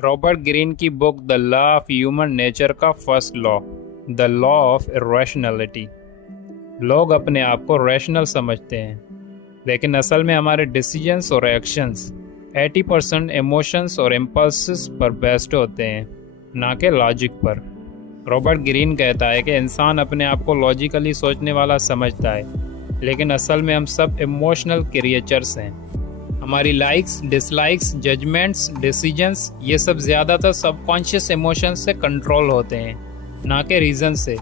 Robert Greene की book the law of human nature का first law, the law of irrationality. लोग अपने आप को रैशनल समझते हैं, लेकिन असल में हमारे डिसीजंस और एक्शंस 80% इमोशंस और इम्पल्सेस पर बेस्ड होते हैं, ना कि लॉजिक पर। रॉबर्ट ग्रीन कहता है कि इंसान अपने आप को लॉजिकली सोचने वाला समझता है, लेकिन असल में हम सब इमोशनल क्रिएचर्स हैं। हमारी लाइक्स, डिसलाइक्स, जजमेंट्स, डिसीजंस ये सब ज़्यादातर सबकॉन्शियस इमोशंस से कंट्रोल होते हैं, ना कि रीज़न से।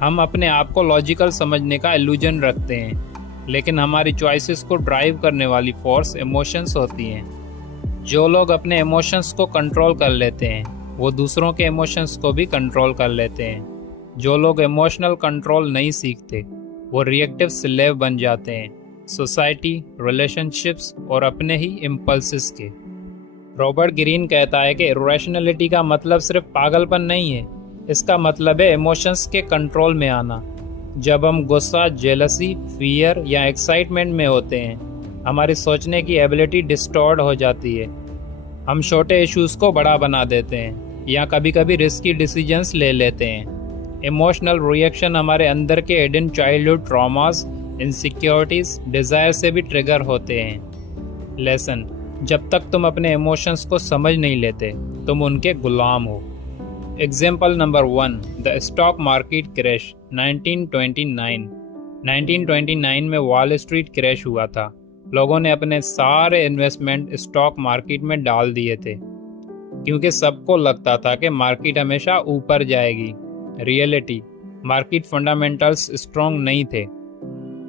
हम अपने आप को लॉजिकल समझने का इल्यूजन रखते हैं, लेकिन हमारी चॉइसेस को ड्राइव करने वाली फोर्स इमोशंस होती हैं। जो लोग अपने इमोशंस को कंट्रोल कर लेते हैं, वो दूसरों के इमोशंस को भी कंट्रोल कर लेते हैं। जो लोग इमोशनल कंट्रोल नहीं सीखते, वो रिएक्टिव स्लेव बन जाते हैं, सोसाइटी, रिलेशनशिप्स और अपने ही इम्पल्सेस के। रॉबर्ट ग्रीन कहता है कि इरेशनैलिटी का मतलब सिर्फ पागलपन नहीं है, इसका मतलब है इमोशंस के कंट्रोल में आना। जब हम गुस्सा, जेलसी, फियर या एक्साइटमेंट में होते हैं, हमारी सोचने की एबिलिटी डिस्टॉर्ट हो जाती है। हम छोटे इश्यूज को बड़ा बना देते हैं या कभी कभी रिस्की डिसीजंस ले लेते हैं। इमोशनल रिएक्शन हमारे अंदर के hidden childhood traumas, insecurities, desire से भी ट्रिगर होते हैं। लेसन: जब तक तुम अपने इमोशंस को समझ नहीं लेते, तुम उनके गुलाम हो। Example number 1, the stock market crash 1929। 1929 में वॉल स्ट्रीट क्रैश हुआ था। लोगों ने अपने सारे इन्वेस्टमेंट स्टॉक मार्केट में डाल दिए थे, क्योंकि सबको लगता था कि मार्केट हमेशा ऊपर जाएगी। रियलिटी: मार्केट फंडामेंटल्स स्ट्रॉन्ग नहीं थे।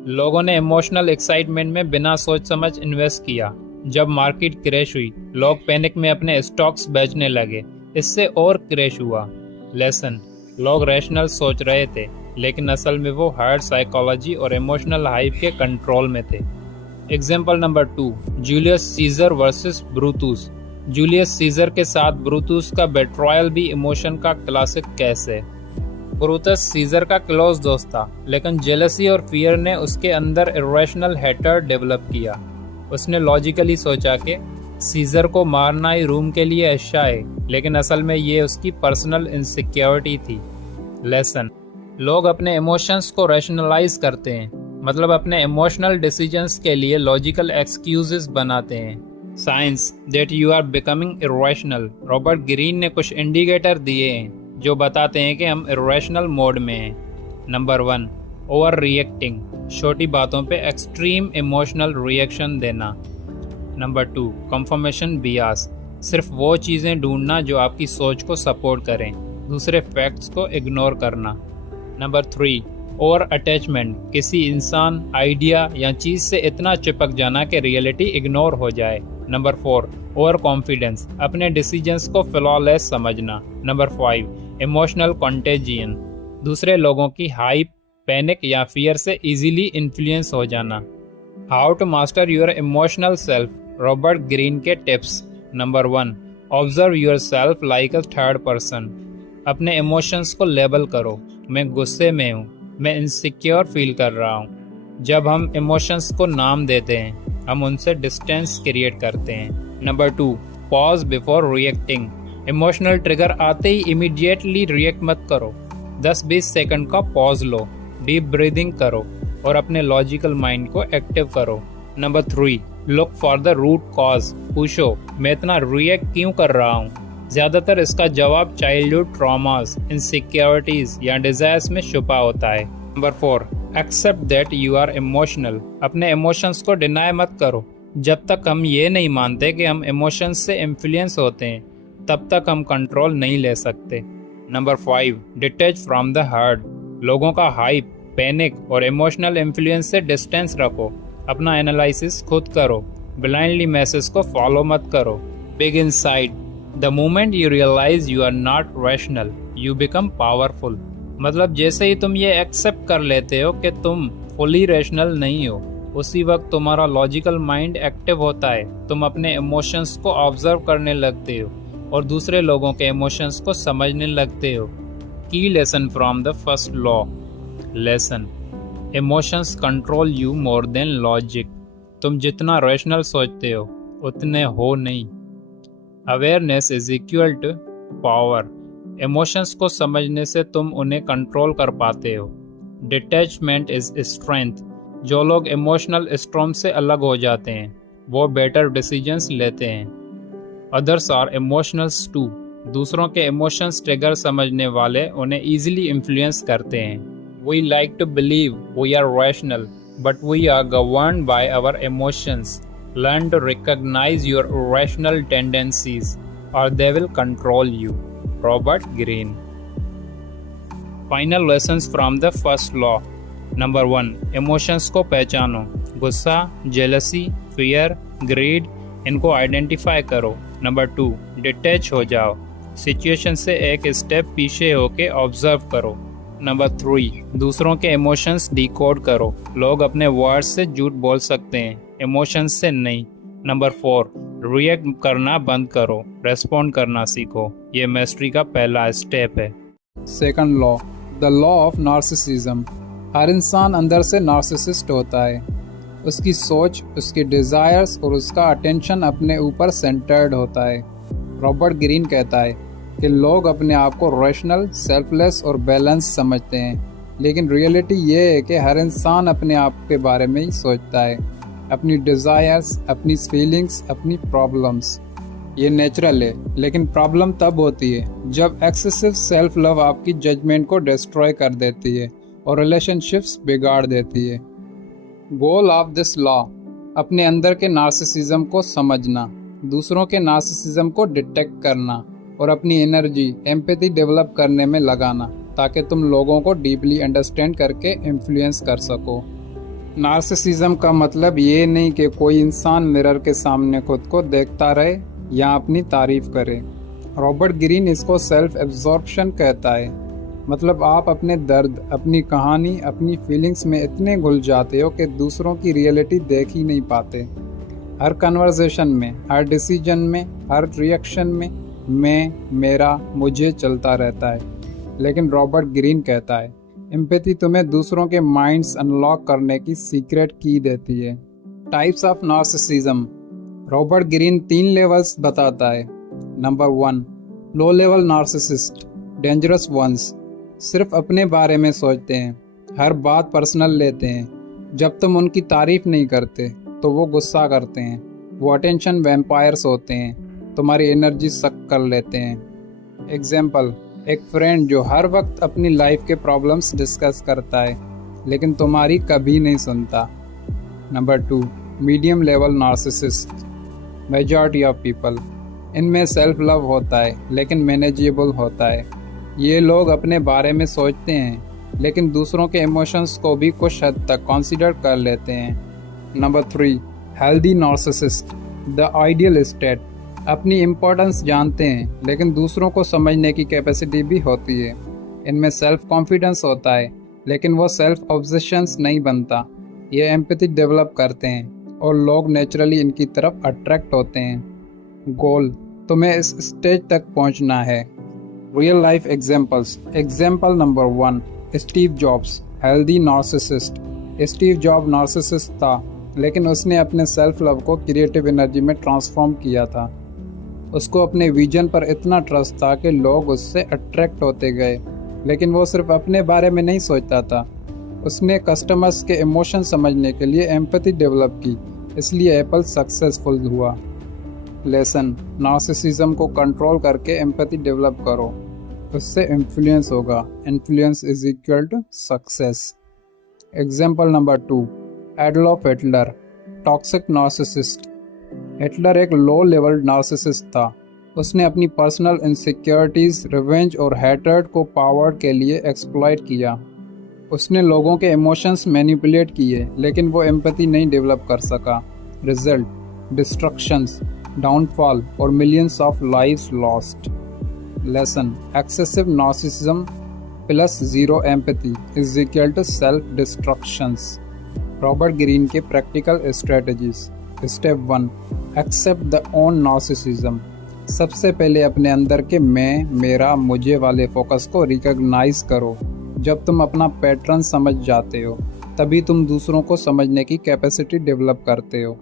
लोगों ने इमोशनल एक्साइटमेंट में बिना सोच समझ इन्वेस्ट किया। जब मार्केट क्रैश हुई, लोग पैनिक में अपने स्टॉक्स बेचने लगे। इससे और क्रैश हुआ। लेसन: लोग रैशनल सोच रहे थे, लेकिन असल में वो हार्ड साइकोलॉजी और इमोशनल हाइप के कंट्रोल में थे। Example number 2, Julius Caesar versus Brutus. Julius Caesar के साथ ब्रूटूस का बेट्रॉयल भी इमोशन का क्लासिक केस है। ब्रूटस सीजर का क्लोज दोस्त था, लेकिन जेलसी और फियर ने उसके अंदर इरेशनल हेटर डेवलप किया। उसने लॉजिकली सोचा कि सीजर को मारना ही रूम के लिए अच्छा है, लेकिन असल में ये उसकी पर्सनल इनसिक्योरिटी थी। लेसन: लोग अपने इमोशंस को रैशनलाइज करते हैं, मतलब अपने इमोशनल डिसीजंस के लिए लॉजिकल एक्सक्यूजेस बनाते हैं। Since that you are becoming irrational. Robert Greene ने कुछ इंडिकेटर दिए हैं जो बताते हैं कि हम इरेशनल मोड में हैं। नंबर 1, ओवर रिएक्टिंग, छोटी बातों पे एक्सट्रीम इमोशनल रिएक्शन देना। नंबर 2, कंफर्मेशन बियास, सिर्फ वो चीज़ें ढूंढना जो आपकी सोच को सपोर्ट करें, दूसरे फैक्ट्स को इग्नोर करना। नंबर 3, ओवर अटैचमेंट, किसी इंसान, आइडिया या चीज़ से इतना चिपक जाना कि रियलिटी इग्नोर हो जाए। नंबर 4, ओवर कॉन्फिडेंस, अपने डिसीजंस को फ्लॉलेस समझना। नंबर 5, इमोशनल कॉन्टेजियन, दूसरे लोगों की हाइप, पैनिक या फियर से इजीली इन्फ्लुएंस हो जाना। How to master your emotional self, Robert Greene के tips. Number 1, observe your self like a third person. अपने इमोशंस को लेबल करो। मैं गुस्से में हूँ, मैं इनसिक्योर फील कर रहा हूँ। जब हम इमोशंस को नाम देते हैं, हम उनसे डिस्टेंस क्रिएट करते हैं। Number 2, pause before reacting, emotional trigger आते ही इमीडिएटली रिएक्ट मत करो। 10-20 सेकंड का पॉज लो, डीप ब्रीदिंग करो और अपने लॉजिकल माइंड को एक्टिव करो। Number 3, look for the root cause, पूछो मैं इतना रिएक्ट क्यों कर रहा हूँ। ज़्यादातर इसका जवाब चाइल्डहुड ट्रॉमास, इनसिक्योरिटीज या डिजायर्स में छुपा होता है। Number 4, accept that you are emotional, अपने इमोशंस को डिनाई मत करो। जब तक हम ये नहीं मानते कि हम इमोशंस से इन्फ्लुएंस होते हैं, तब तक हम कंट्रोल नहीं ले सकते। Number 5, detach from the herd, लोगों का हाइप, पैनिक और इमोशनल इन्फ्लुएंस से डिस्टेंस रखो। अपना एनालिसिस खुद करो, ब्लाइंडली मैसेज को फॉलो मत करो। Big insight, the moment you realise you are not rational, you become powerful. मतलब जैसे ही तुम ये एक्सेप्ट कर लेते हो कि तुम फुली रैशनल नहीं हो, उसी वक्त तुम्हारा लॉजिकल माइंड एक्टिव होता है। तुम अपने इमोशंस को ऑब्जर्व करने लगते हो और दूसरे लोगों के इमोशंस को समझने लगते हो। की lesson from the first law. Lesson: emotions control you more than logic. तुम जितना रैशनल सोचते हो, उतने हो नहीं। Awareness is equal to power. Emotions को समझने से तुम उन्हें कंट्रोल कर पाते हो। Detachment is strength. जो लोग इमोशनल स्टॉर्म से अलग हो जाते हैं वो बेटर डिसीजंस लेते हैं। Others are emotionals too. दूसरों के इमोशंस ट्रिगर समझने वाले उन्हें ईजिली इन्फ्लुएंस करते हैं। We like to believe we are rational but we are governed by our emotions. Learn to recognise your irrational tendencies or they will control you. Robert Greene. Final lessons from the first law. Number 1. Emotions को पहचानो। गुस्सा, jealousy, fear, grid, इनको identify करो। Number 2. Detach हो जाओ। Situation से एक step पीछे होके ऑब्जर्व करो। नंबर 3. दूसरों के इमोशंस डिकोड करो। लोग अपने वर्ड्स से झूठ बोल सकते हैं, इमोशंस से नहीं। नंबर 4. रिएक्ट करना बंद करो, रेस्पॉन्ड करना सीखो। ये मैस्ट्री का पहला स्टेप है। Second law, the law of narcissism. हर इंसान अंदर से नार्सिसिस्ट होता है। उसकी सोच, उसकी डिज़ायर्स और उसका अटेंशन अपने ऊपर सेंटर्ड होता है। रॉबर्ट ग्रीन कहता है कि लोग अपने आप को रैशनल, सेल्फलेस और बैलेंस समझते हैं, लेकिन रियलिटी ये है कि हर इंसान अपने आप के बारे में ही सोचता है, अपनी डिज़ायर्स, अपनी फीलिंग्स, अपनी प्रॉब्लम्स। ये नेचुरल है, लेकिन प्रॉब्लम तब होती है जब एक्सेसिव सेल्फ लव आपकी जजमेंट को डिस्ट्रॉय कर देती है और रिलेशनशिप्स बिगाड़ देती है। गोल ऑफ दिस लॉ, अपने अंदर के नार्सिसिज्म को समझना, दूसरों के नार्सिसिज्म को डिटेक्ट करना और अपनी एनर्जी, एम्पैथी डेवलप करने में लगाना, ताकि तुम लोगों को डीपली अंडरस्टैंड करके इन्फ्लुएंस कर सको। नार्सिसिज्म का मतलब ये नहीं कि कोई इंसान मिरर के सामने खुद को देखता रहे या अपनी तारीफ करे। रॉबर्ट ग्रीन इसको सेल्फ एब्जॉर्प्शन कहता है। मतलब आप अपने दर्द, अपनी कहानी, अपनी फीलिंग्स में इतने घुल जाते हो कि दूसरों की रियलिटी देख ही नहीं पाते। हर कन्वर्सेशन में, हर डिसीजन में, हर रिएक्शन में मैं, मेरा, मुझे चलता रहता है। लेकिन रॉबर्ट ग्रीन कहता है एम्पैथी तुम्हें दूसरों के माइंड्स अनलॉक करने की सीक्रेट की देती है। Types of narcissism, Robert Greene 3 levels बताता है। Number 1, low level narcissist, dangerous ones. सिर्फ अपने बारे में सोचते हैं, हर बात पर्सनल लेते हैं। जब तुम उनकी तारीफ नहीं करते तो वो गुस्सा करते हैं। वो अटेंशन वैम्पायर्स होते हैं, तुम्हारी एनर्जी सक कर लेते हैं। एग्जाम्पल, एक फ्रेंड जो हर वक्त अपनी लाइफ के प्रॉब्लम्स डिस्कस करता है लेकिन तुम्हारी कभी नहीं सुनता। Number 2, medium level narcissist, majority of people. इनमें सेल्फ लव होता है लेकिन मैनेजेबल होता है। ये लोग अपने बारे में सोचते हैं लेकिन दूसरों के इमोशंस को भी कुछ हद तक कंसीडर कर लेते हैं। Number 3, healthy narcissist, the ideal state. अपनी इम्पोर्टेंस जानते हैं लेकिन दूसरों को समझने की कैपेसिटी भी होती है। इनमें सेल्फ कॉन्फिडेंस होता है लेकिन वो सेल्फ ऑब्सेशंस नहीं बनता। ये एम्पैथी डेवलप करते हैं और लोग नेचुरली इनकी तरफ अट्रैक्ट होते हैं। गोल, तुम्हें इस स्टेज तक पहुंचना है। Real life examples. Example number 1, Steve jobs, healthy narcissist. Steve job narcissist था लेकिन उसने अपने सेल्फ लव को क्रिएटिव एनर्जी में ट्रांसफॉर्म किया था। उसको अपने विजन पर इतना ट्रस्ट था कि लोग उससे अट्रैक्ट होते गए, लेकिन वो सिर्फ अपने बारे में नहीं सोचता था। उसने कस्टमर्स के इमोशन समझने के लिए एम्पैथी डेवलप की, इसलिए एप्पल सक्सेसफुल हुआ। लेसन, नार्सिसिज्म को कंट्रोल करके एम्पैथी डेवलप करो, उससे इन्फ्लुएंस होगा। Influence is equal to success. Example number 2, Adolf Hitler, toxic narcissist. Hitler एक लो लेवल नार्सिसिस्ट था। उसने अपनी पर्सनल इनसिक्योरिटीज़, रिवेंज और हैट्रेड को पावर के लिए एक्सप्लॉइट किया। उसने लोगों के इमोशंस मैनिपुलेट किए लेकिन वो एम्पैथी नहीं डेवलप कर सका। रिजल्ट, डिस्ट्रक्शंस, डाउनफॉल और millions of lives lost. Lesson, excessive narcissism plus zero empathy is equal to self destructions. Robert Greene के practical strategies. Step 1, accept the own narcissism. सबसे पहले अपने अंदर के मैं, मेरा, मुझे वाले फोकस को रिकॉग्नाइज करो। जब तुम अपना पैटर्न समझ जाते हो तभी तुम दूसरों को समझने की कैपेसिटी डेवलप करते हो।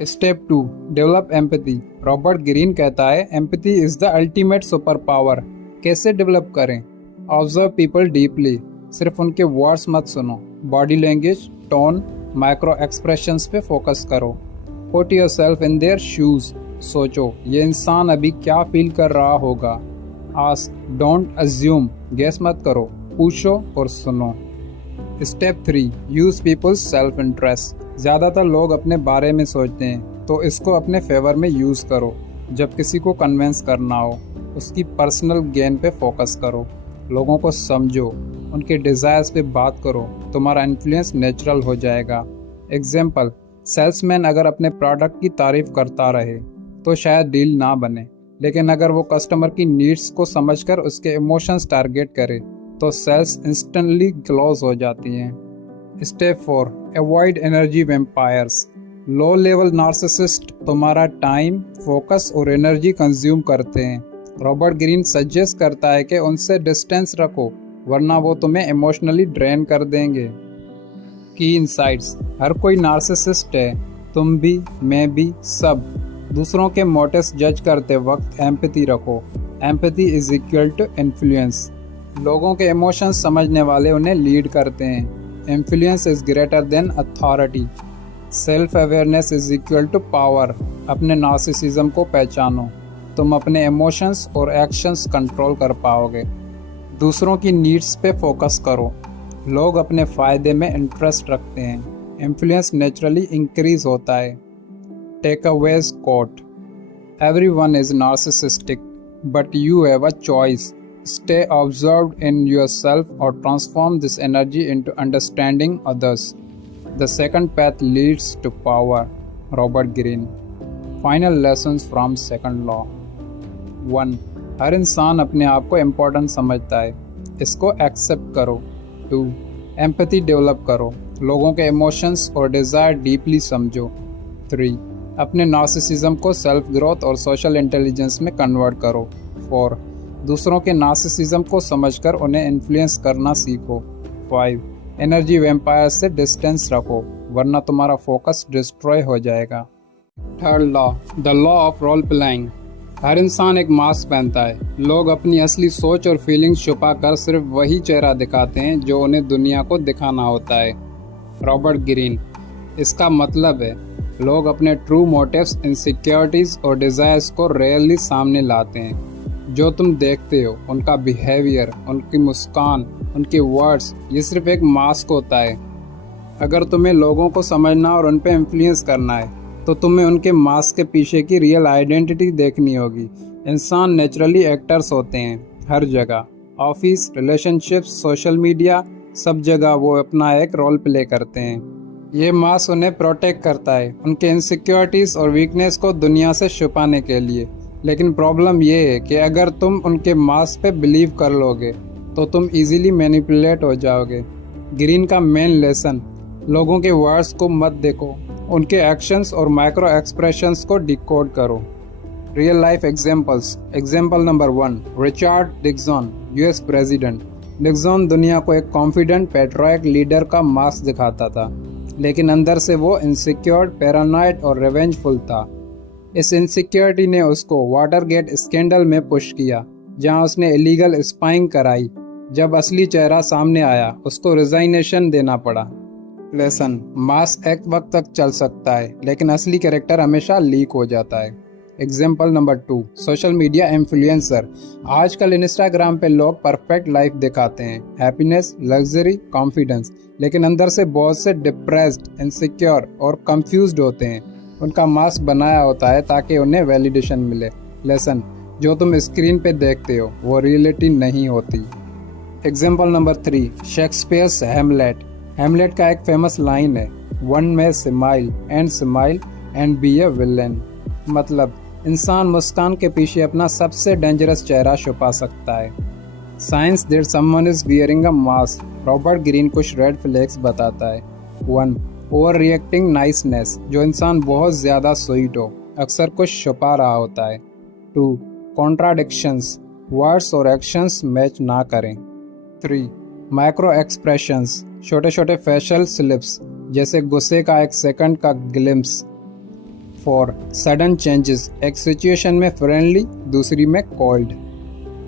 Step 2, develop empathy. Robert Greene कहता है empathy is the ultimate super power. कैसे डेवलप करें? Observe people deeply. सिर्फ उनके वर्ड्स मत सुनो, body language, tone, micro expressions पे फोकस करो। Put yourself in their shoes. सोचो ये इंसान अभी क्या फील कर रहा होगा। आस्क, डोंट अज्यूम, गेस मत करो, पूछो और सुनो। Step 3, use people's self interest. ज़्यादातर लोग अपने बारे में सोचते हैं, तो इसको अपने फेवर में यूज़ करो। जब किसी को कन्विंस करना हो, उसकी पर्सनल गेन पे फोकस करो। लोगों को समझो, उनके डिज़ायर्स पे बात करो, तुम्हारा इन्फ्लुएंस नेचुरल हो जाएगा। एग्जाम्पल, सेल्समैन अगर अपने प्रोडक्ट की तारीफ करता रहे तो शायद डील ना बने, लेकिन अगर वो कस्टमर की नीड्स को समझकर उसके इमोशंस टारगेट करे तो सेल्स इंस्टेंटली क्लोज हो जाती हैं। Step 4, avoid energy vampires. लो लेवल नार्सिसिस्ट तुम्हारा टाइम, फोकस और एनर्जी कंज्यूम करते हैं। रॉबर्ट ग्रीन सजेस्ट करता है कि उनसे डिस्टेंस रखो, वरना वो तुम्हें इमोशनली ड्रेन कर देंगे। की इनसाइट्स, हर कोई नार्सिसिस्ट है, तुम भी, मैं भी, सब। दूसरों के मोटिव्स जज करते वक्त एम्पैथी रखो। Empathy is equal to influence. लोगों के इमोशंस समझने वाले उन्हें लीड करते हैं। Influence is greater than authority. Self awareness is equal to power. अपने नार्सिसिज्म को पहचानो, तुम अपने इमोशंस और एक्शंस कंट्रोल कर पाओगे। दूसरों की नीड्स पे फोकस करो। लोग अपने फ़ायदे में इंटरेस्ट रखते हैं। इन्फ्लुएंस नेचुरली इंक्रीज होता है। Takeaways quote, everyone is narcissistic but you have a choice. Stay observed in yourself or transform this energy into understanding others. The second path leads to power. Robert Greene. Final lessons from second law. 1. हर इंसान अपने आप को important समझता है, इसको accept करो। 2. Empathy develop करो, लोगों के इमोशंस और डिज़ायर डीपली समझो। 3. अपने नार्सिसिज्म को सेल्फ ग्रोथ और सोशल इंटेलिजेंस में कन्वर्ट करो। 4. दूसरों के नार्सिसिज्म को समझकर उन्हें इन्फ्लुएंस करना सीखो। 5. एनर्जी वैम्पायर से डिस्टेंस रखो, वरना तुम्हारा फोकस डिस्ट्रॉय हो जाएगा। Third law, the law of role playing. हर इंसान एक मास्क पहनता है। लोग अपनी असली सोच और फीलिंग्स छुपाकर सिर्फ वही चेहरा दिखाते हैं जो उन्हें दुनिया को दिखाना होता है। Robert green. इसका मतलब है लोग अपने ट्रू मोटिव्स, इनसिक्योरिटीज और डिजायर्स को रेयरली सामने लाते हैं। जो तुम देखते हो, उनका बिहेवियर, उनकी मुस्कान, उनके वर्ड्स, ये सिर्फ एक मास्क होता है। अगर तुम्हें लोगों को समझना और उन पे इन्फ्लुएंस करना है तो तुम्हें उनके मास्क के पीछे की रियल आइडेंटिटी देखनी होगी। इंसान नेचुरली एक्टर्स होते हैं हर जगह, ऑफिस, रिलेशनशिप्स, सोशल मीडिया, सब जगह वो अपना एक रोल प्ले करते हैं। ये मास्क उन्हें प्रोटेक्ट करता है, उनके इनसिक्योरिटीज और वीकनेस को दुनिया से छुपाने के लिए। लेकिन प्रॉब्लम ये है कि अगर तुम उनके मास्क पे बिलीव कर लोगे तो तुम इजीली मैनिपुलेट हो जाओगे। ग्रीन का मेन लेसन, लोगों के वर्ड्स को मत देखो, उनके एक्शंस और माइक्रो एक्सप्रेशंस को डिकोड करो। Real life examples. Example number 1, Richard Nixon, US president. Nixon दुनिया को एक कॉन्फिडेंट पैट्रियट लीडर का मास्क दिखाता था, लेकिन अंदर से वो इनसिक्योर, पैरानॉइड और रिवेंजफुल था। इस इनसिक्योरिटी ने उसको वाटरगेट स्कैंडल में पुश किया, जहां उसने इलीगल स्पाइंग कराई। जब असली चेहरा सामने आया, उसको रिजाइनेशन देना पड़ा। लेसन, मास्क एक वक्त तक चल सकता है, लेकिन असली कैरेक्टर हमेशा लीक हो जाता है। Example number 2, social media influencer. आजकल इंस्टाग्राम पे लोग परफेक्ट लाइफ दिखाते हैं, हैप्पीनेस, लग्जरी, कॉन्फिडेंस, लेकिन अंदर से बहुत से डिप्रेस्ड, इनसिक्योर और कंफ्यूज्ड होते हैं। उनका मास्क बनाया होता है ताकि उन्हें वैलिडेशन मिले। लेसन, जो तुम स्क्रीन पे देखते हो वो रियलिटी नहीं होती। एग्जाम्पल नंबर 3, शेक्सपियर्स हेमलेट। हेमलेट का एक फेमस लाइन है, वन में smile and be a villain. मतलब इंसान मुस्कान के पीछे अपना सबसे डेंजरस चेहरा छुपा सकता है। Science that someone is wearing a mask. Robert Greene कुछ रेड फ्लैग्स बताता है। 1, ओवर रिएक्टिंग नाइसनेस, जो इंसान बहुत ज़्यादा स्वीट हो, अक्सर कुछ छुपा रहा होता है। 2, कॉन्ट्राडिक्शंस, वर्ड्स और एक्शंस मैच ना करें। 3, माइक्रो एक्सप्रेशंस, छोटे छोटे फेशियल स्लिप्स, जैसे गुस्से का एक सेकंड का ग्लिम्स। 4. सडन चेंजेस, एक सिचुएशन में फ्रेंडली, दूसरी में कोल्ड।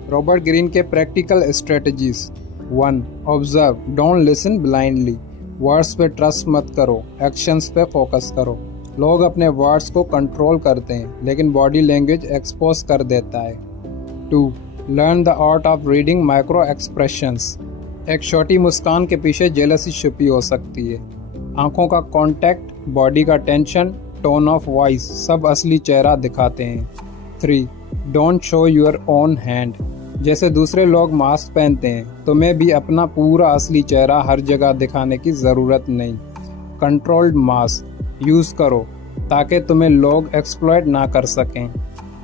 रॉबर्ट ग्रीन के practical strategies. 1. Observe, don't listen blindly, words पे ट्रस्ट मत करो, एक्शंस पे फोकस करो। लोग अपने वर्ड्स को कंट्रोल करते हैं लेकिन बॉडी लैंग्वेज एक्सपोज कर देता है। 2. Learn the art of reading micro expressions, एक छोटी मुस्कान के पीछे जेलसी छुपी हो सकती है। आंखों का कांटेक्ट, बॉडी का टेंशन, टोन ऑफ वॉइस सब असली चेहरा दिखाते हैं। 3. Don't show your own hand, जैसे दूसरे लोग मास्क पहनते हैं तुम्हें भी अपना पूरा असली चेहरा हर जगह दिखाने की ज़रूरत नहीं। कंट्रोल्ड मास्क यूज़ करो ताकि तुम्हें लोग एक्सप्लॉइट ना कर सकें।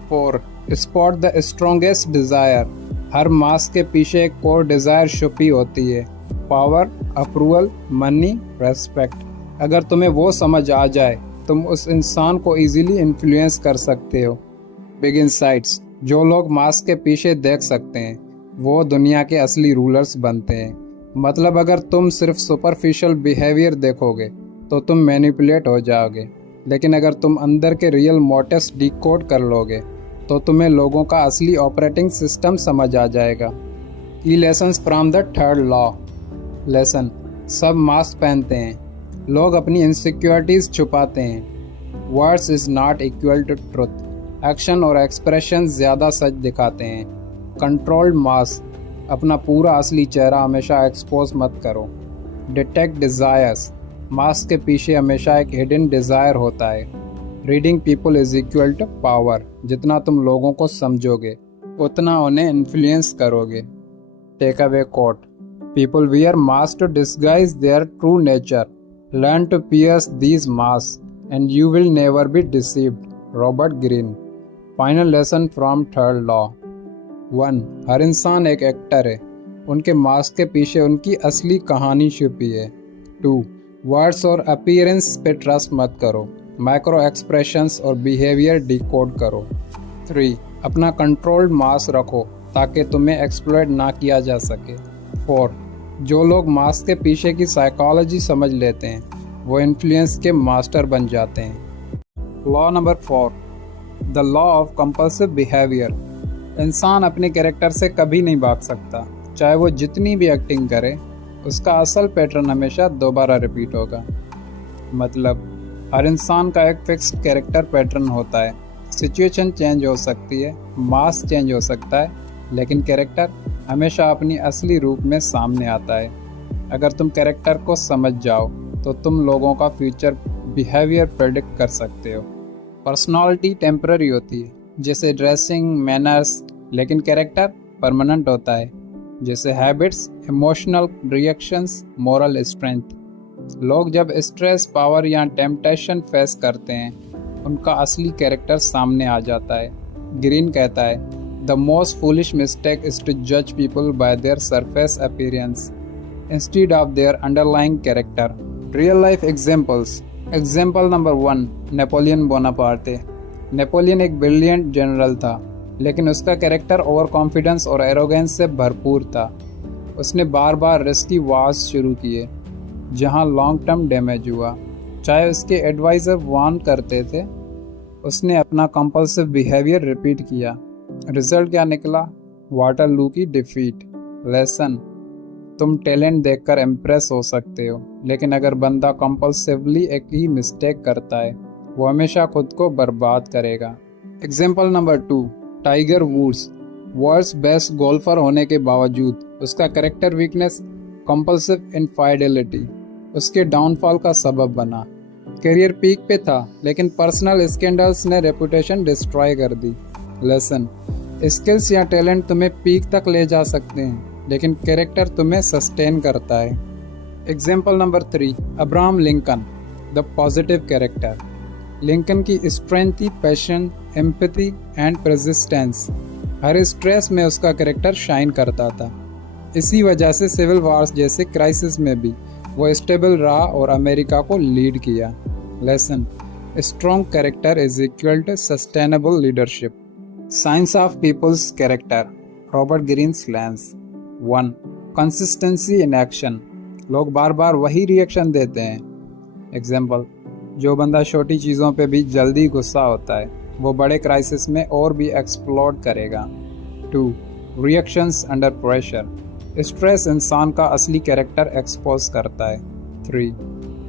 4. Spot the strongest desire, her mask के पीछे एक कोर डिज़ायर छुपी होती है, पावर, अप्रूवल, मनी, रेस्पेक्ट। अगर तुम्हें वो समझ आ जाए तुम उस इंसान को इजीली इन्फ्लुएंस कर सकते हो। बिग इनसाइट्स, जो लोग मास्क के पीछे देख सकते हैं वो दुनिया के असली रूलर्स बनते हैं। मतलब अगर तुम सिर्फ सुपरफिशियल बिहेवियर देखोगे तो तुम मैनिपुलेट हो जाओगे, लेकिन अगर तुम अंदर के रियल मोटिव्स डिकोड कर लोगे तो तुम्हें लोगों का असली ऑपरेटिंग सिस्टम समझ आ जाएगा। Key lessons from the third law. Lesson, सब मास्क पहनते हैं, लोग अपनी इनसिक्योरिटीज़ छुपाते हैं। Words is not equal to truth, action और एक्सप्रेशन ज़्यादा सच दिखाते हैं। कंट्रोल्ड मास्क, अपना पूरा असली चेहरा हमेशा एक्सपोज मत करो। डिटेक्ट डिज़ायर्स, मास्क के पीछे हमेशा एक हिडन डिज़ायर होता है। Reading people is equal to power, जितना तुम लोगों को समझोगे उतना उन्हें इन्फ्लुएंस करोगे। Take away quote, people wear mask to disguise their true nature, learn to pierce these mask and you will never be deceived. Robert Greene. Final lesson from third law. 1. हर इंसान एक एक्टर है, उनके mask के पीछे उनकी असली कहानी छुपी है। 2. वर्ड्स और अपीयरेंस पे ट्रस्ट मत करो, माइक्रो एक्सप्रेशंस और बिहेवियर डिकोड करो। 3. अपना कंट्रोल्ड मास्क रखो ताकि तुम्हें एक्सप्लॉइट ना किया जा सके। 4. जो लोग मास्क के पीछे की साइकोलॉजी समझ लेते हैं वो इन्फ्लुएंस के मास्टर बन जाते हैं। Law number 4, the law of compulsive behaviour. इंसान अपने कैरेक्टर से कभी नहीं भाग सकता, चाहे वो जितनी भी एक्टिंग करे उसका असल पैटर्न हमेशा दोबारा रिपीट होगा। मतलब हर इंसान का एक फिक्स्ड कैरेक्टर पैटर्न होता है। सिचुएशन चेंज हो सकती है, मास्क चेंज हो सकता है, लेकिन कैरेक्टर हमेशा अपनी असली रूप में सामने आता है। अगर तुम कैरेक्टर को समझ जाओ तो तुम लोगों का फ्यूचर बिहेवियर प्रेडिक्ट कर सकते हो। पर्सनालिटी टेम्पररी होती है, जैसे ड्रेसिंग, मैनर्स, लेकिन कैरेक्टर परमानेंट होता है, जैसे habits, emotional reactions, moral strength. लोग जब स्ट्रेस, पावर या टेम्पटेशन फेस करते हैं उनका असली कैरेक्टर सामने आ जाता है। ग्रीन कहता है, the most foolish mistake is to जज people by their surface appearance instead of their underlying character. Real life examples. Example number 1, Napoleon Bonaparte. Napoleon एक ब्रिलियंट जनरल था, लेकिन उसका कैरेक्टर ओवर कॉन्फिडेंस और एरोगेंस से भरपूर था। उसने बार बार रिस्की वार्स शुरू किए जहां लॉन्ग टर्म डैमेज हुआ। चाहे उसके एडवाइज़र वार्न करते थे, उसने अपना कंपल्सिव बिहेवियर रिपीट किया। रिजल्ट क्या निकला? वाटरलू की डिफीट। लेसन, तुम टैलेंट देखकर इम्प्रेस हो सकते हो, लेकिन अगर बंदा कंपल्सिवली एक ही मिस्टेक करता है वो हमेशा खुद को बर्बाद करेगा। Example number 2, Tiger Woods. World's best golfer होने के बावजूद उसका कैरेक्टर वीकनेस, कंपल्सिव इनफाइडेलिटी, उसके डाउनफॉल का सबब बना। करियर पीक पे था, लेकिन पर्सनल स्कैंडल्स ने रेपुटेशन डिस्ट्रॉय कर दी। लेसन, स्किल्स या टैलेंट तुम्हें पीक तक ले जा सकते हैं, लेकिन कैरेक्टर तुम्हें सस्टेन करता है। Example number 3, Abraham Lincoln, the positive character. Lincoln की स्ट्रेंथ थी passion, empathy and persistence. Her stress में उसका कैरेक्टर शाइन करता था। इसी वजह से सिविल वार्स जैसे क्राइसिस में भी वो स्टेबल रहा और अमेरिका को लीड किया। Lesson, strong character is equal to sustainable leadership. Science of people's character. Robert Greene's lens. 1, consistency in action. लोग बार बार वही रिएक्शन देते हैं। एग्जाम्पल, जो बंदा छोटी चीज़ों पे भी जल्दी गुस्सा होता है वो बड़े क्राइसिस में और भी एक्सप्लोड करेगा। 2. Reactions under pressure. स्ट्रेस इंसान का असली कैरेक्टर एक्सपोज करता है। 3.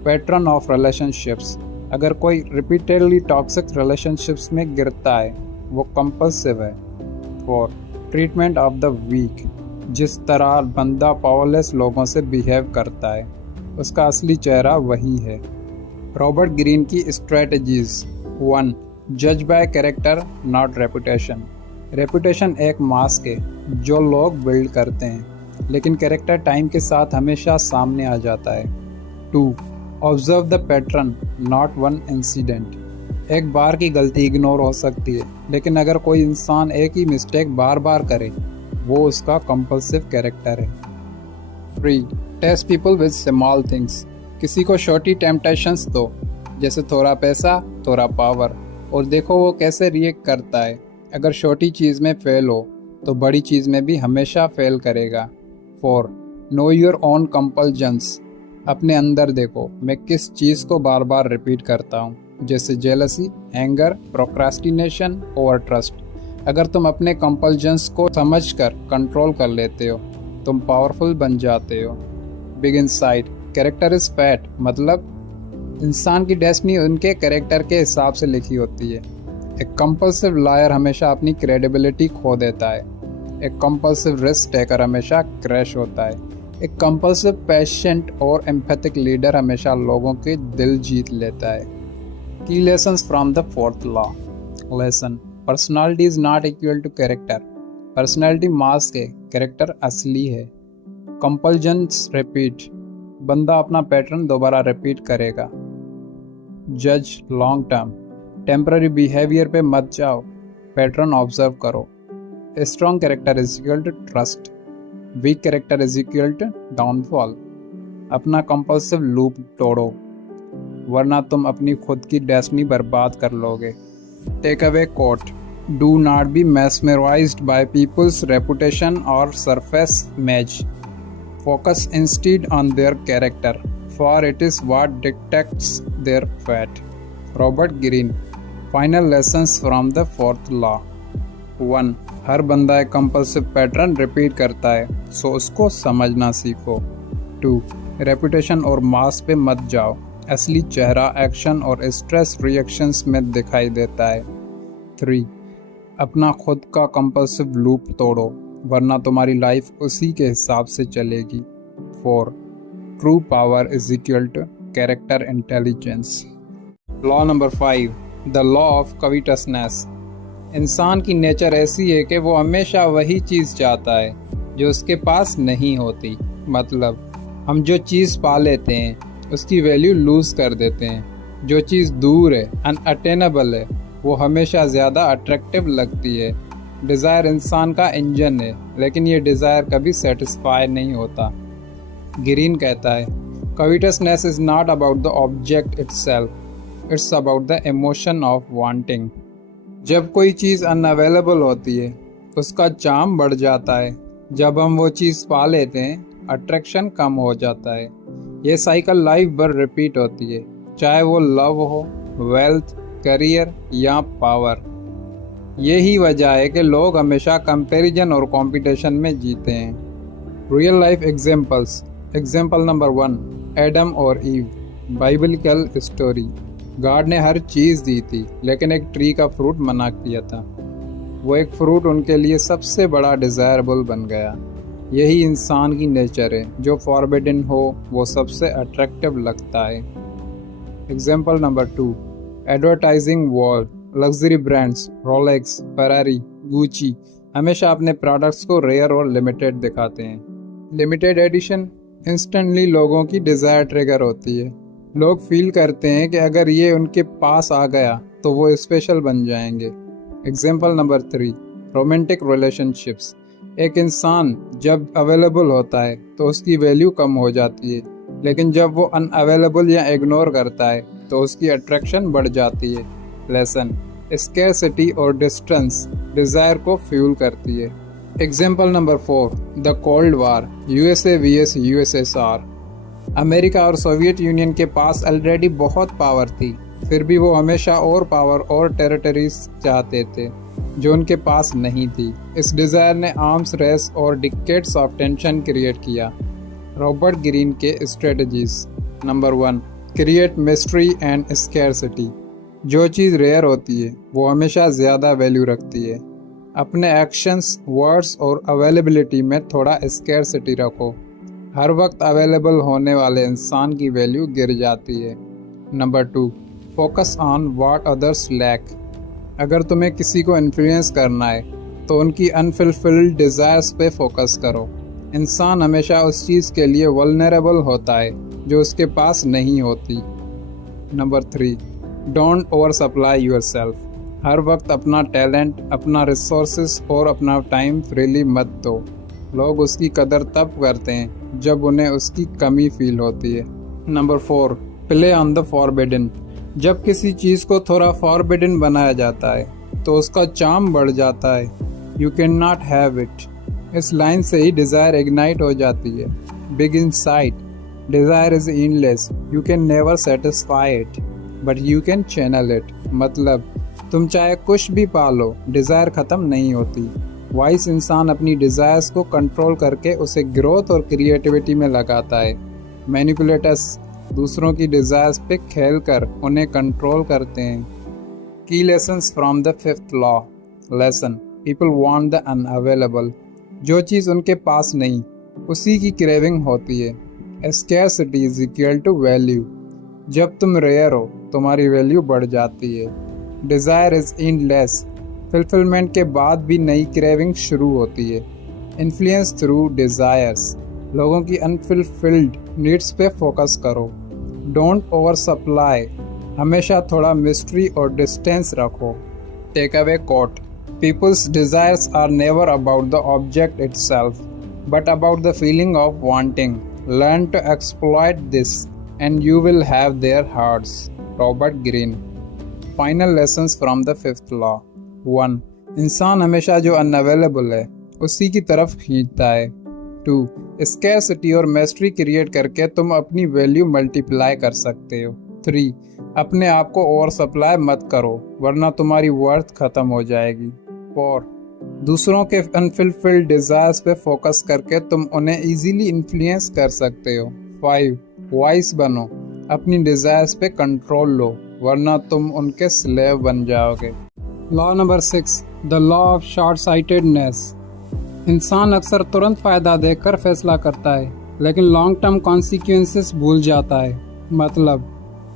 Pattern of relationships. अगर कोई रिपीटेडली टॉक्सिक रिलेशनशिप्स में गिरता है वो कंपल्सिव है। 4. Treatment of the weak. जिस तरह बंदा पावरलेस लोगों से बिहेव करता है उसका असली चेहरा वही है। रॉबर्ट ग्रीन की स्ट्रेटजीज। 1. जज by character not reputation. Reputation एक मास्क है जो लोग बिल्ड करते हैं, लेकिन कैरेक्टर टाइम के साथ हमेशा सामने आ जाता है। 2. Observe the pattern not one incident. एक बार की गलती इग्नोर हो सकती है, लेकिन अगर कोई इंसान एक ही मिस्टेक बार बार करे वो उसका कंपल्सिव कैरेक्टर है। 3. Test people with small things. किसी को छोटी टेम्पटेशंस दो, जैसे थोड़ा पैसा थोड़ा पावर, और देखो वो कैसे रिएक्ट करता है। अगर छोटी चीज़ में फेल हो तो बड़ी चीज़ में भी हमेशा फेल करेगा। 4. Know your own compulsions. अपने अंदर देखो मैं किस चीज़ को बार बार रिपीट करता हूँ, जैसे jealousy, anger, procrastination, over trust. अगर तुम अपने कंपल्जन्स को समझकर कंट्रोल कर लेते हो तुम पावरफुल बन जाते हो। Big insight. Character is fat, मतलब इंसान की डेस्टिनी उनके कैरेक्टर के हिसाब से लिखी होती है। एक कंपल्सिव लायर हमेशा अपनी क्रेडिबिलिटी खो देता है। एक कंपल्सिव रिस्क टेकर हमेशा क्रैश होता है। एक कंपल्सिव पेशेंट और एम्पैथिक लीडर हमेशा लोगों के दिल जीत लेता है। Key lessons from the 4th law. Lesson. Personality is not equal to character. Personality mask है, कैरेक्टर असली है। Compulsions repeat. बंदा अपना पैटर्न दोबारा रिपीट करेगा। जज लॉन्ग टर्म। टेम्पररी बिहेवियर पे मत जाओ, पैटर्न ऑब्जर्व करो। Strong character is equal to trust. Weak character is equal to downfall. अपना कंपल्सिव लूप तोड़ो, वरना तुम अपनी खुद की डेस्टिनी बर्बाद कर लोगे। Take away quote. Do not be mesmerized by people's reputation or surface image. Focus instead on their character, for it is what dictates their fate. Robert Greene. Final lessons from the 4th law. 1. हर बंदा एक compulsive pattern repeat करता है, सो उसको समझना सीखो। 2. Reputation और मास पे मत जाओ, असली चेहरा एक्शन और स्ट्रेस रिएक्शंस में दिखाई देता है। 3. अपना खुद का कंपल्सिव लूप तोड़ो, वरना तुम्हारी लाइफ उसी के हिसाब से चलेगी। 4. True power is equal to character intelligence. Law number 5. The law of covetousness. इंसान की नेचर ऐसी है कि वो हमेशा वही चीज़ चाहता है जो उसके पास नहीं होती। मतलब हम जो चीज़ पा लेते हैं उसकी वैल्यू लूज़ कर देते हैं। जो चीज़ दूर है, अनअटेनेबल है, वो हमेशा ज़्यादा अट्रैक्टिव लगती है। डिज़ायर इंसान का इंजन है, लेकिन ये डिज़ायर कभी सेटिस्फाई नहीं होता। ग्रीन कहता है, covetousness is not about the object itself, it's about the emotion of wanting. जब कोई चीज़ अनअवेलेबल होती है उसका चार्म बढ़ जाता है। जब हम वो चीज़ पा लेते हैं अट्रैक्शन कम हो जाता है। ये साइकिल लाइफ भर रिपीट होती है, चाहे वो लव हो, वेल्थ, करियर या पावर। यही वजह है कि लोग हमेशा कंपैरिजन और कंपटीशन में जीते हैं। Real life examples. Example number 1, Adam और ईव। Biblical story. गॉड ने हर चीज़ दी थी, लेकिन एक ट्री का फ्रूट मना किया था। वो एक फ्रूट उनके लिए सबसे बड़ा डिज़ायरेबल बन गया। यही इंसान की नेचर है, जो फॉरबिडन हो वो सबसे अट्रैक्टिव लगता है। Example number 2, advertising world. Luxury brands Rolex, Ferrari, Gucci हमेशा अपने प्रोडक्ट्स को रेयर और लिमिटेड दिखाते हैं। लिमिटेड एडिशन इंस्टेंटली लोगों की डिज़ायर ट्रिगर होती है। लोग फील करते हैं कि अगर ये उनके पास आ गया तो वो स्पेशल बन जाएंगे। Example number 3, romantic relationships. एक इंसान जब अवेलेबल होता है तो उसकी वैल्यू कम हो जाती है, लेकिन जब वो अनअवेलेबल या इग्नोर करता है तो उसकी अट्रैक्शन बढ़ जाती है। लेसन, स्कैरसिटी और डिस्टेंस डिज़ायर को फ्यूल करती है। Example number 4, the cold war, USA vs USSR। America और सोवियत यूनियन के पास ऑलरेडी बहुत पावर थी, फिर भी वो हमेशा और पावर और टेरिटरीज चाहते थे जो उनके पास नहीं थी। इस डिज़ायर ने आर्म्स रेस और डिकेड्स ऑफ टेंशन क्रिएट किया। रॉबर्ट ग्रीन के strategies. Number 1, create mystery and scarcity. जो चीज़ रेयर होती है वो हमेशा ज़्यादा वैल्यू रखती है। अपने एक्शंस, वर्ड्स और अवेलेबिलिटी में थोड़ा स्कैरसिटी रखो। हर वक्त अवेलेबल होने वाले इंसान की वैल्यू गिर जाती है। Number 2, focus on what others lack. अगर तुम्हें किसी को इन्फ्लुएंस करना है तो उनकी अनफुलफिल्ड डिज़ायर्स पे फोकस करो। इंसान हमेशा उस चीज़ के लिए वल्नरेबल होता है जो उसके पास नहीं होती। Number 3, don't over supply yourself. हर वक्त अपना टैलेंट, अपना रिसोर्सेज और अपना टाइम फ्रीली मत दो। लोग उसकी कदर तब करते हैं जब उन्हें उसकी कमी फील होती है। Number 4, play on the forbidden. जब किसी चीज़ को थोड़ा फॉरबिडन बनाया जाता है तो उसका चार्म बढ़ जाता है। You can not have it. इस लाइन से ही डिज़ायर इग्नाइट हो जाती है। Big insight, desire is endless, you can never satisfy it but you can channel it. मतलब तुम चाहे कुछ भी पालो, डिज़ायर ख़त्म नहीं होती। वाइस इंसान अपनी डिज़ायर्स को कंट्रोल करके उसे ग्रोथ और क्रिएटिविटी में लगाता है। मैनिपुलेटर्स दूसरों की डिज़ायर्स पे खेल कर उन्हें कंट्रोल करते हैं। की lessons from the 5th law. Lesson, people want the unavailable. जो चीज़ उनके पास नहीं, उसी की क्रेविंग होती है। Scarcity is equal to value. जब तुम रेयर हो तुम्हारी वैल्यू बढ़ जाती है। Desire is इनलेस। फुलफिलमेंट के बाद भी नई क्रेविंग शुरू होती है। Influence through desires. लोगों की अनफुलफिल्ड नीड्स पे फोकस करो। Don't over supply. हमेशा थोड़ा मिस्ट्री और डिस्टेंस रखो। Take away quote. People's desires are never about the object itself but about the feeling of wanting. Learn to exploit this and you will have their hearts. Robert Greene. Final lessons from the 5th law. 1, इंसान हमेशा जो unavailable है उसी की तरफ खींचता है। 2, scarcity और मिस्ट्री क्रिएट करके तुम अपनी वैल्यू मल्टीप्लाई कर सकते हो। 3, अपने आप को ओवर सप्लाई मत करो वरना तुम्हारी वर्थ खत्म हो जाएगी। 4, दूसरों के अनफुलफिल्ड डिज़ायर्स पे फोकस करके तुम उन्हें इजीली इन्फ्लुएंस कर सकते हो। 5, वाइस बनो। अपनी डिज़ायर्स पे कंट्रोल लो वरना तुम उनके स्लेव बन जाओगे। Law number 6, the law of short sightedness. इंसान अक्सर तुरंत फ़ायदा देखकर फैसला करता है लेकिन लॉन्ग टर्म कॉन्सिक्वेंसेस भूल जाता है। मतलब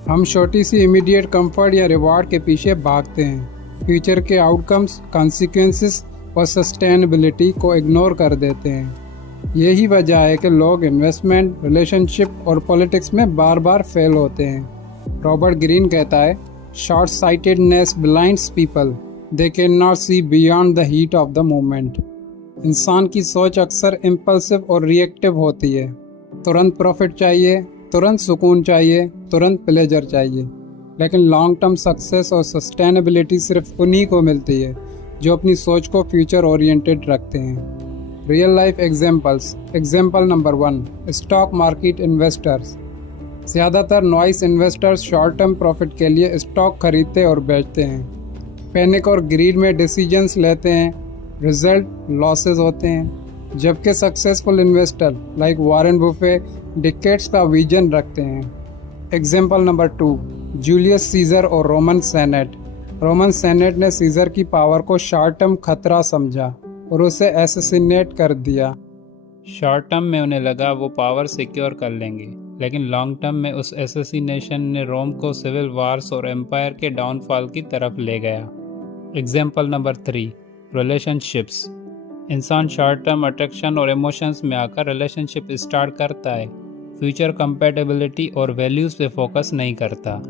हम छोटी सी इमीडिएट कंफर्ट या रिवॉर्ड के पीछे भागते हैं, फ्यूचर के आउटकम्स, कॉन्सिक्वेंसेस और सस्टेनेबिलिटी को इग्नोर कर देते हैं। यही वजह है कि लोग इन्वेस्टमेंट, रिलेशनशिप और पॉलिटिक्स में बार बार फेल होते हैं। रॉबर्ट ग्रीन कहता है, short sightedness blinds people, they can not see beyond the heat of the moment. इंसान की सोच अक्सर इम्पल्सिव और रिएक्टिव होती है। तुरंत प्रॉफिट चाहिए, तुरंत सुकून चाहिए, तुरंत प्लेजर चाहिए। लेकिन लॉन्ग टर्म सक्सेस और सस्टेनेबिलिटी सिर्फ उन्हीं को मिलती है जो अपनी सोच को फ्यूचर ओरिएंटेड रखते हैं। Real life examples. Example number 1, stock market investors. ज़्यादातर noise investors short term profit के लिए स्टॉक खरीदते और बेचते हैं। पैनिक और ग्रीड में डिसीजंस लेते हैं, रिजल्ट लॉसेस होते हैं। जबकि successful investor like Warren Buffett decades का विजन रखते हैं। एग्जाम्पल नंबर 2, जूलियस सीजर और रोमन सेनेट। रोमन सेनेट ने सीजर की पावर को शॉर्ट टर्म खतरा समझा और उसे एसेसिनेट कर दिया। शॉर्ट टर्म में उन्हें लगा वो पावर सिक्योर कर लेंगे, लेकिन लॉन्ग टर्म में उस एसेसिनेशन ने रोम को सिविल वार्स और एम्पायर के डाउनफॉल की तरफ ले गया। Example number 3, relationships. इंसान शॉर्ट टर्म अट्रैक्शन और इमोशंस में आकर रिलेशनशिप स्टार्ट करता है, फ्यूचर कंपैटिबिलिटी और वैल्यूज़ पे फोकस नहीं करता।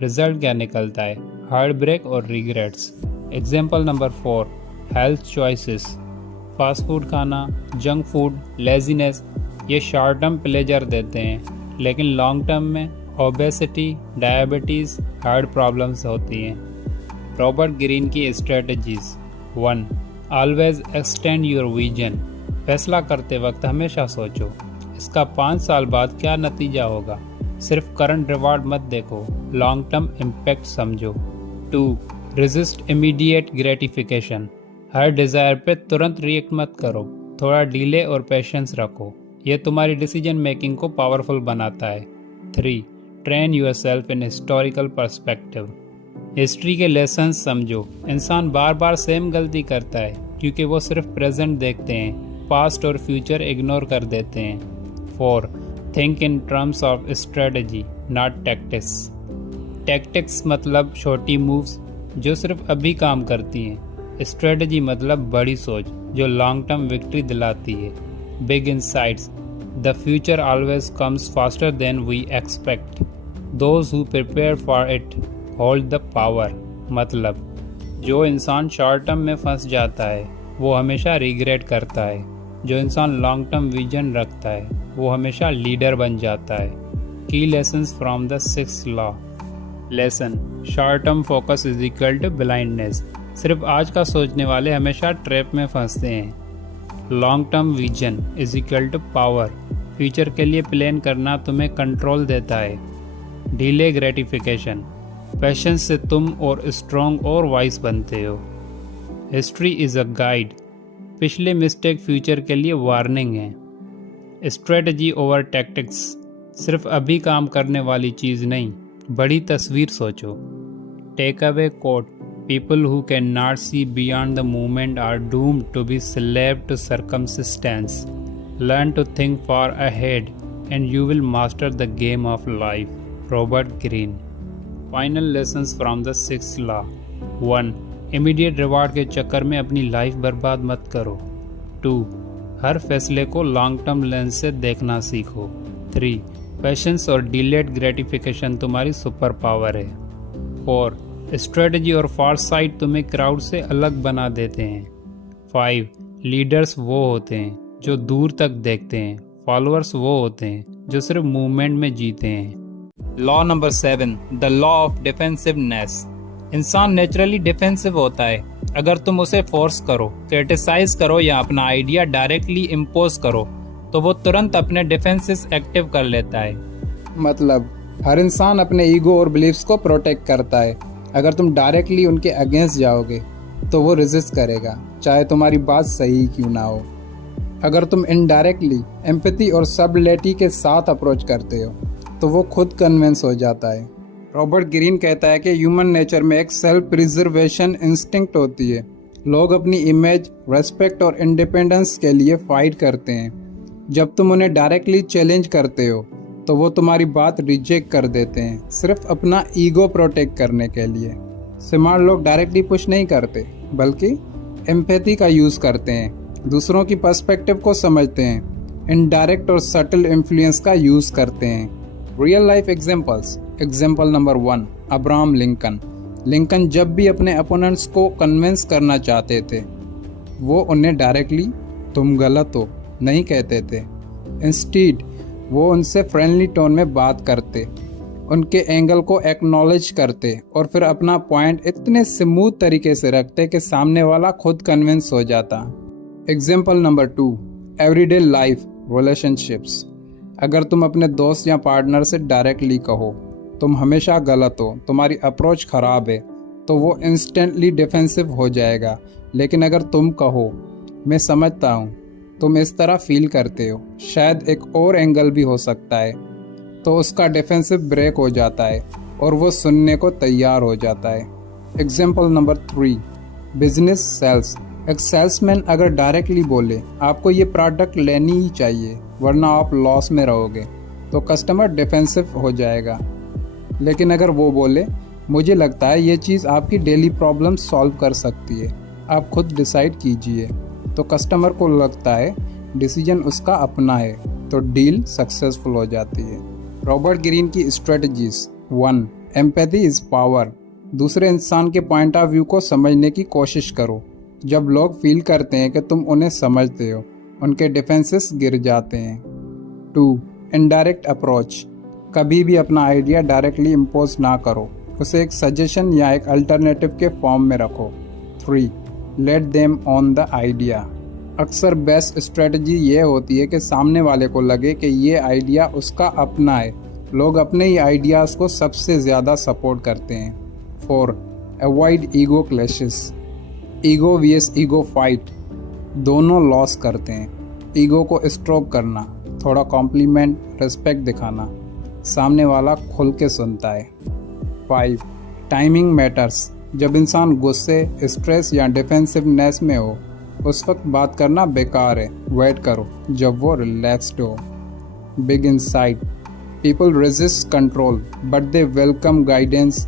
रिजल्ट क्या निकलता है? हार्ट ब्रेक और regrets. Example number 4, health choices. Fast food खाना, जंक फूड, लेजीनेस, ये शॉर्ट टर्म प्लेजर देते हैं लेकिन लॉन्ग टर्म में ओबेसिटी, डायबिटीज़, हार्ट प्रॉब्लम्स होती हैं। रॉबर्ट ग्रीन की strategies. 1, always extend your vision. फैसला करते वक्त हमेशा सोचो इसका 5 साल बाद क्या नतीजा होगा। सिर्फ करंट रिवार्ड मत देखो, लॉन्ग टर्म इम्पैक्ट समझो। 2. Resist immediate gratification. हर डिज़ायर पे तुरंत रिएक्ट मत करो, थोड़ा डिले और पेशेंस रखो, ये तुम्हारी डिसीजन मेकिंग को पावरफुल बनाता है। 3. Train yourself in historical perspective. History के लेसन समझो। इंसान बार बार सेम गलती करता है क्योंकि वो सिर्फ प्रेजेंट देखते हैं, पास्ट और फ्यूचर इग्नोर कर देते हैं। 4. Think in terms of strategy not tactics. Tactics मतलब छोटी मूव्स जो सिर्फ अभी काम करती हैं, स्ट्रेटजी मतलब बड़ी सोच जो लॉन्ग टर्म विक्ट्री दिलाती है। Big insights. The future always comes faster than we expect, those who prepare for it hold the power. मतलब जो इंसान शॉर्ट टर्म में फंस जाता है वो हमेशा रिग्रेट करता है, जो इंसान लॉन्ग टर्म विजन रखता है वो हमेशा लीडर बन जाता है। Key lessons from the 6th law. Lesson. Short term focus is equal to blindness. सिर्फ आज का सोचने वाले हमेशा ट्रैप में फंसते हैं। Long term vision is equal to power. Future के लिए प्लान करना तुम्हें कंट्रोल देता है। Delay gratification. पैशन से तुम और स्ट्रॉन्ग और वाइस बनते हो। History is a guide. पिछले मिस्टेक फ्यूचर के लिए वार्निंग है। Strategy over tactics. सिर्फ अभी काम करने वाली चीज़ नहीं, बड़ी तस्वीर सोचो। Take away quote. People who cannot see beyond the moment are doomed to be slave to circumstance. Learn to think far ahead and you will master the game of life. Robert Greene. Final lessons from the 6th law. 1. Immediate reward के चक्कर में अपनी life बर्बाद मत करो। 2. हर फैसले को long term lens से देखना सीखो। 3. पेशेंस और डिलेड ग्रेटिफिकेशन तुम्हारी सुपर पावर है। 4. स्ट्रेटजी और फार साइट तुम्हें क्राउड से अलग बना देते हैं। 5. लीडर्स वो होते हैं जो दूर तक देखते हैं, फॉलोअर्स वो होते हैं जो सिर्फ मूवमेंट में जीते हैं। Law number 7, the law of defensiveness. इंसान नेचुरली डिफेंसिव होता है। अगर तुम उसे फोर्स करो, क्रिटिसाइज करो या अपना आइडिया डायरेक्टली इम्पोज करो तो वो तुरंत अपने डिफेंसेस एक्टिव कर लेता है। मतलब हर इंसान अपने ईगो और बिलीव्स को प्रोटेक्ट करता है। अगर तुम डायरेक्टली उनके अगेंस्ट जाओगे तो वो रेजिस्ट करेगा, चाहे तुम्हारी बात सही क्यों ना हो। अगर तुम इनडायरेक्टली एम्पैथी और सबलेटी के साथ अप्रोच करते हो तो वो खुद कन्विंस हो जाता है। रॉबर्ट ग्रीन कहता है कि ह्यूमन नेचर में एक सेल्फ प्रिजर्वेशन इंस्टिंक्ट होती है। लोग अपनी इमेज, रेस्पेक्ट और इंडिपेंडेंस के लिए फाइट करते हैं। जब तुम उन्हें डायरेक्टली चैलेंज करते हो तो वो तुम्हारी बात रिजेक्ट कर देते हैं, सिर्फ अपना ईगो प्रोटेक्ट करने के लिए। स्मार्ट लोग डायरेक्टली पुश नहीं करते बल्कि एम्पैथी का यूज़ करते हैं, दूसरों की पर्सपेक्टिव को समझते हैं, इनडायरेक्ट और सटल इन्फ्लुएंस का यूज़ करते हैं। Real life examples. Example number 1, Abraham Lincoln. Lincoln जब भी अपने अपोनेंट्स को कन्विंस करना चाहते थे वो उन्हें डायरेक्टली तुम गलत हो नहीं कहते थे। इंस्टीड वो उनसे फ्रेंडली टोन में बात करते, उनके एंगल को एक्नॉलेज करते और फिर अपना पॉइंट इतने स्मूथ तरीके से रखते कि सामने वाला खुद कन्विंस हो जाता। Example number 2, everyday life relationships. अगर तुम अपने दोस्त या पार्टनर से डायरेक्टली कहो तुम हमेशा गलत हो, तुम्हारी अप्रोच ख़राब है, तो वो इंस्टेंटली डिफेंसिव हो जाएगा। लेकिन अगर तुम कहो मैं समझता हूँ तुम इस तरह फील करते हो, शायद एक और एंगल भी हो सकता है, तो उसका डिफेंसिव ब्रेक हो जाता है और वो सुनने को तैयार हो जाता है। Example number 3, business sales. एक सेल्समैन अगर डायरेक्टली बोले आपको ये प्रोडक्ट लेनी ही चाहिए वरना आप लॉस में रहोगे, तो कस्टमर डिफेंसिव हो जाएगा। लेकिन अगर वो बोले मुझे लगता है ये चीज़ आपकी डेली प्रॉब्लम सॉल्व कर सकती है, आप खुद डिसाइड कीजिए, तो कस्टमर को लगता है डिसीजन उसका अपना है, तो डील सक्सेसफुल हो जाती है। रॉबर्ट ग्रीन की स्ट्रेटजीज। 1, empathy is power. दूसरे इंसान के पॉइंट ऑफ व्यू को समझने की कोशिश करो। जब लोग फील करते हैं कि तुम उन्हें समझते हो उनके डिफेंसेस गिर जाते हैं। 2, इनडायरेक्ट अप्रोच। कभी भी अपना आइडिया डायरेक्टली इम्पोज ना करो, उसे एक सजेशन या एक अल्टरनेटिव के फॉर्म में रखो। 3, let them on the idea. अक्सर बेस्ट स्ट्रेटजी ये होती है कि सामने वाले को लगे कि ये आइडिया उसका अपना है। लोग अपने ही आइडियाज़ को सबसे ज़्यादा सपोर्ट करते हैं। 4. Avoid ego clashes. Ego vs ego fight दोनों लॉस करते हैं। ईगो को स्ट्रोक करना, थोड़ा कॉम्प्लीमेंट, रिस्पेक्ट दिखाना, सामने वाला खुल के सुनता है। 5. Timing matters. जब इंसान गुस्से, स्ट्रेस या डिफेंसिवनेस में हो उस वक्त बात करना बेकार है। वेट करो जब वो रिलैक्स्ड हो। Big insight. People resist control but they welcome guidance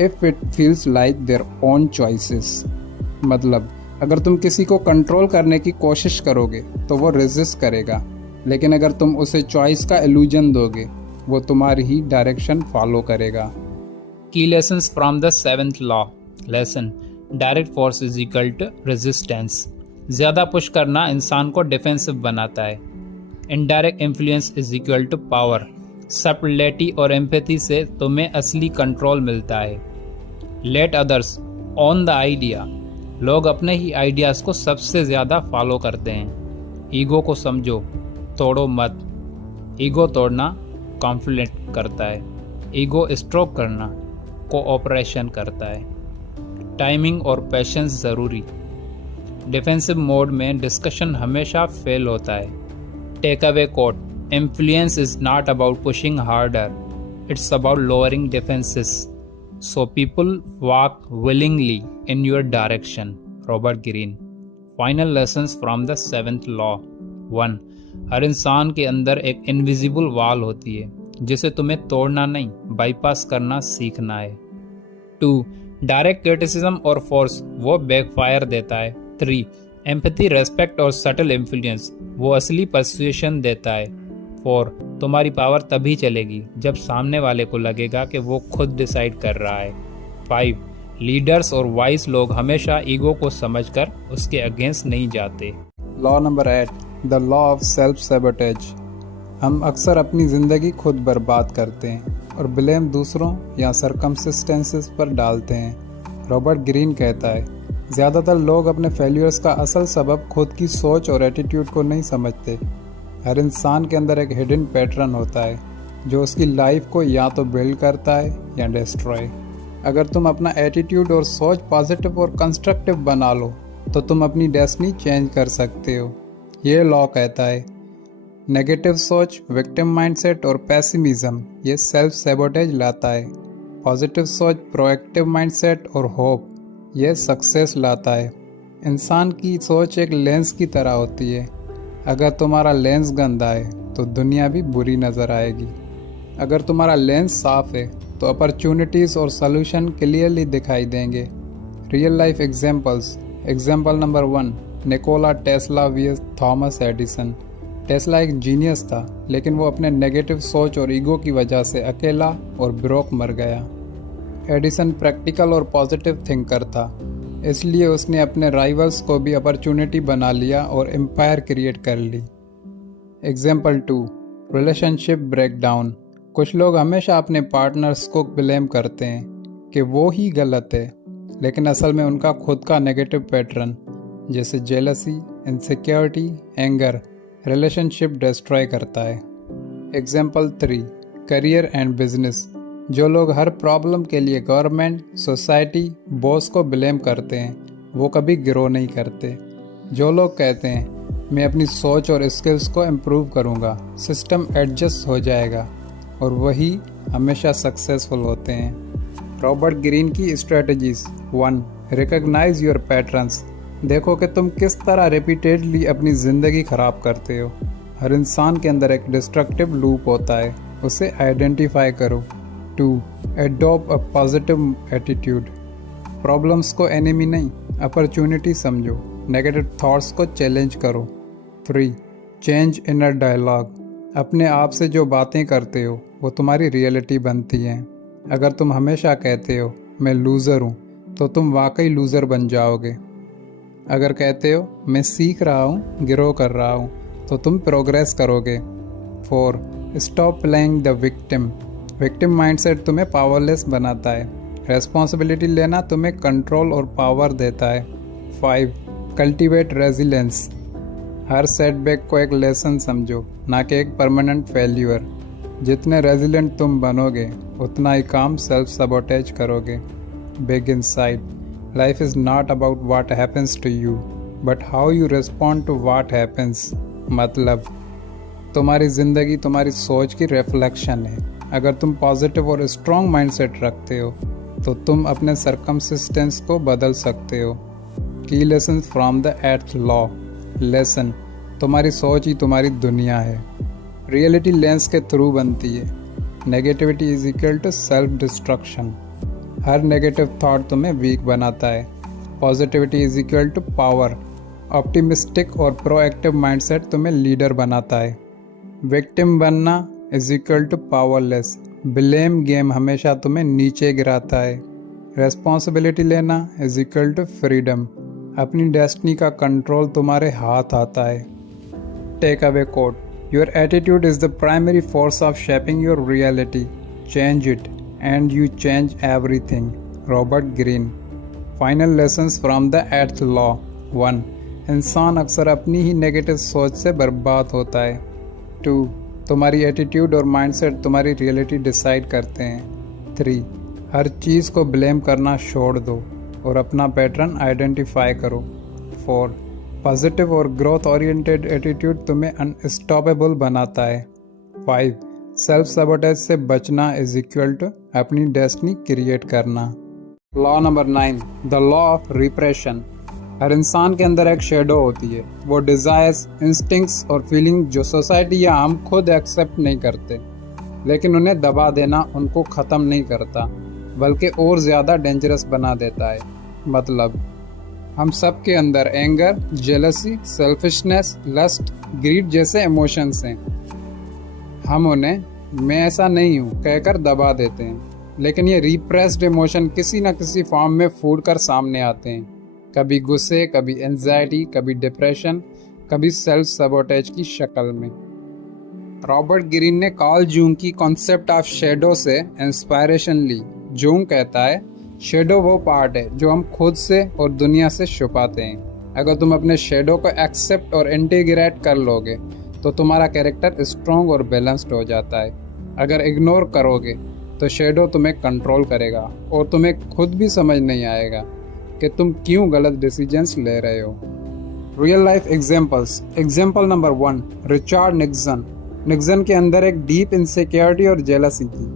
if it feels like their own choices. मतलब अगर तुम किसी को कंट्रोल करने की कोशिश करोगे तो वो रेजिस्ट करेगा, लेकिन अगर तुम उसे चॉइस का इल्यूजन दोगे वो तुम्हारी ही डायरेक्शन फॉलो करेगा। Key lessons from the 7th law. Lesson, direct force is equal to resistance. ज़्यादा पुश करना इंसान को डिफेंसिव बनाता है। Indirect influence is equal to power. Subtlety और एम्पैथी से तुम्हें असली कंट्रोल मिलता है। Let others on the idea. लोग अपने ही आइडियाज़ को सबसे ज़्यादा फॉलो करते हैं। ईगो को समझो, तोड़ो मत। ईगो तोड़ना कॉन्फ्लिक्ट करता है। ईगो स्ट्रोक करना कोऑपरेशन करता है। टाइमिंग और पेशेंस ज़रूरी। डिफेंसिव मोड में डिस्कशन हमेशा फेल होता है। Take away quote, influence is not about pushing harder, it's about lowering defences so people walk willingly in your direction. Robert Greene. Final lessons from the 7th law. 1. हर इंसान के अंदर एक invisible wall होती है जिसे तुम्हें तोड़ना नहीं, बाईपास करना सीखना है। 2. डायरेक्ट क्रिटिसिज्म और फोर्स वो बैकफायर देता है। 3. एम्पैथी, रेस्पेक्ट और सटल इन्फ्लुएंस वो असली पर्सुएशन देता है। 4. तुम्हारी पावर तभी चलेगी जब सामने वाले को लगेगा कि वो खुद डिसाइड कर रहा है। 5. लीडर्स और वाइज लोग हमेशा ईगो को समझकर उसके अगेंस्ट नहीं जाते। Law number 8, the law of self sabotage. हम अक्सर अपनी ज़िंदगी खुद बर्बाद करते हैं और ब्लेम दूसरों या सर्कमस्टेंसेस पर डालते हैं। रॉबर्ट ग्रीन कहता है, ज़्यादातर लोग अपने फेल्यूर्स का असल सबब खुद की सोच और एटीट्यूड को नहीं समझते। हर इंसान के अंदर एक हिडन पैटर्न होता है जो उसकी लाइफ को या तो बिल्ड करता है या डिस्ट्रॉय। अगर तुम अपना एटीट्यूड और सोच पॉजिटिव और कंस्ट्रक्टिव बना लो तो तुम अपनी डेस्टिनी चेंज कर सकते हो। ये लॉ कहता है, नेगेटिव सोच, विक्टिम माइंडसेट और पेसिमिज्म ये सेल्फ सैबोटेज लाता है। पॉजिटिव सोच, प्रोएक्टिव माइंडसेट और होप ये सक्सेस लाता है। इंसान की सोच एक लेंस की तरह होती है। अगर तुम्हारा लेंस गंदा है तो दुनिया भी बुरी नज़र आएगी। अगर तुम्हारा लेंस साफ है तो अपॉर्चुनिटीज़ और सॉल्यूशन क्लियरली दिखाई देंगे। Real life examples. Example number 1, Nikola Tesla vs Thomas Edison. Tesla एक जीनियस था, लेकिन वो अपने नेगेटिव सोच और ईगो की वजह से अकेला और ब्रोक मर गया। एडिसन प्रैक्टिकल और पॉजिटिव थिंकर था, इसलिए उसने अपने राइवल्स को भी अपॉर्चुनिटी बना लिया और एम्पायर क्रिएट कर ली। Example 2, relationship breakdown. कुछ लोग हमेशा अपने पार्टनर्स को ब्लेम करते हैं कि वो ही गलत है, लेकिन असल में उनका खुद का नेगेटिव पैटर्न जैसे jealousy, insecurity, anger relationship destroy करता है। Example 3, career and business. जो लोग हर प्रॉब्लम के लिए गवर्नमेंट, सोसाइटी, बॉस को ब्लेम करते हैं वो कभी ग्रो नहीं करते। जो लोग कहते हैं मैं अपनी सोच और स्किल्स को इम्प्रूव करूँगा, सिस्टम एडजस्ट हो जाएगा, और वही हमेशा सक्सेसफुल होते हैं। रॉबर्ट ग्रीन की स्ट्रेटजीज। 1, recognise your patterns. देखो कि तुम किस तरह रिपीटेडली अपनी ज़िंदगी ख़राब करते हो। हर इंसान के अंदर एक डिस्ट्रक्टिव लूप होता है, उसे आइडेंटिफाई करो। 2, adopt a positive attitude. Problems को एनिमी नहीं, अपॉर्चुनिटी समझो। नेगेटिव थॉट्स को चैलेंज करो। 3, चेंज इनर डायलॉग। अपने आप से जो बातें करते हो वो तुम्हारी रियलिटी बनती हैं। अगर तुम हमेशा कहते हो मैं लूज़र हूँ तो तुम वाकई लूज़र बन जाओगे। अगर कहते हो मैं सीख रहा हूँ, ग्रो कर रहा हूँ, तो तुम प्रोग्रेस करोगे। 4, stop playing the victim. Victim mindset तुम्हें पावरलेस बनाता है। रेस्पॉन्सिबिलिटी लेना तुम्हें कंट्रोल और पावर देता है। 5, कल्टीवेट रेजिलेंस। हर सेटबैक को एक लेसन समझो, ना कि एक परमानेंट फेल्यूर। जितने रेजिलेंट तुम बनोगे उतना ही काम सेल्फ सबोटेज करोगे। Big insight, life is not about what happens to you but how you respond to what happens. मतलब तुम्हारी ज़िंदगी तुम्हारी सोच की रिफ्लेक्शन है। अगर तुम पॉजिटिव और स्ट्रॉन्ग माइंडसेट रखते हो तो तुम अपने सर्कमसिस्टेंस को बदल सकते हो। की lesson from the 8th law. Lesson, तुम्हारी सोच ही तुम्हारी दुनिया है। रियलिटी लेंस के थ्रू बनती है। Negativity is equal to self destruction. हर नेगेटिव थॉट तुम्हें वीक बनाता है। Positivity is equal to power. Optimistic और प्रोएक्टिव माइंडसेट तुम्हें लीडर बनाता है। विक्टिम बनना is equal to powerless. Blame game हमेशा तुम्हें नीचे गिराता है। रेस्पॉन्सिबिलिटी लेना इज इक्वल टू फ्रीडम। अपनी डेस्टिनी का कंट्रोल तुम्हारे हाथ आता है। Take away quote, your attitude is the primary force of shaping your reality. Change it and you change everything. Robert Greene. Final lessons from the 8th law. 1. इंसान अक्सर अपनी ही negative सोच से बर्बाद होता है। 2. तुम्हारी एटीट्यूड और माइंडसेट तुम्हारी रियलिटी डिसाइड करते हैं। 3. हर चीज़ को ब्लेम करना छोड़ दो और अपना पैटर्न आइडेंटिफाई करो। 4. पॉजिटिव और ग्रोथ ओरिएंटेड एटीट्यूड तुम्हें अनस्टॉपेबल बनाता है। 5. सेल्फ सबोटेज से बचना इज इक्वल टू अपनी डेस्टिनी क्रिएट करना। Law number 9, the law of repression. हर इंसान के अंदर एक शेडो होती है। वो डिज़ायर्स, इंस्टिंक्ट्स और फीलिंग जो सोसाइटी या हम खुद एक्सेप्ट नहीं करते, लेकिन उन्हें दबा देना उनको ख़त्म नहीं करता बल्कि और ज़्यादा डेंजरस बना देता है। मतलब हम सब के अंदर anger, jealousy, selfishness, lust, greed जैसे इमोशंस हैं। हम उन्हें मैं ऐसा नहीं हूँ कहकर दबा देते हैं, लेकिन ये रिप्रेस्ड इमोशन किसी न किसी फॉर्म में फूट कर सामने आते हैं। कभी गुस्से, कभी एंजाइटी, कभी डिप्रेशन, कभी सेल्फ सबोटेज की शक्ल में। रॉबर्ट ग्रीन ने कार्ल जूंग की कॉन्सेप्ट ऑफ शेडो से इंस्पायरेशन ली। जूंग कहता है, शेडो वो पार्ट है जो हम खुद से और दुनिया से छुपाते हैं। अगर तुम अपने शेडो को एक्सेप्ट और इंटीग्रेट कर लोगे तो तुम्हारा कैरेक्टर स्ट्रॉन्ग और बैलेंस्ड हो जाता है। अगर इग्नोर करोगे तो शेडो तुम्हें कंट्रोल करेगा और तुम्हें खुद भी समझ नहीं आएगा कि तुम क्यों गलत डिसीजंस ले रहे हो। Real life examples. Example number 1, Richard Nixon. Nixon के अंदर एक डीप इनसिक्योरिटी और जेलसी थी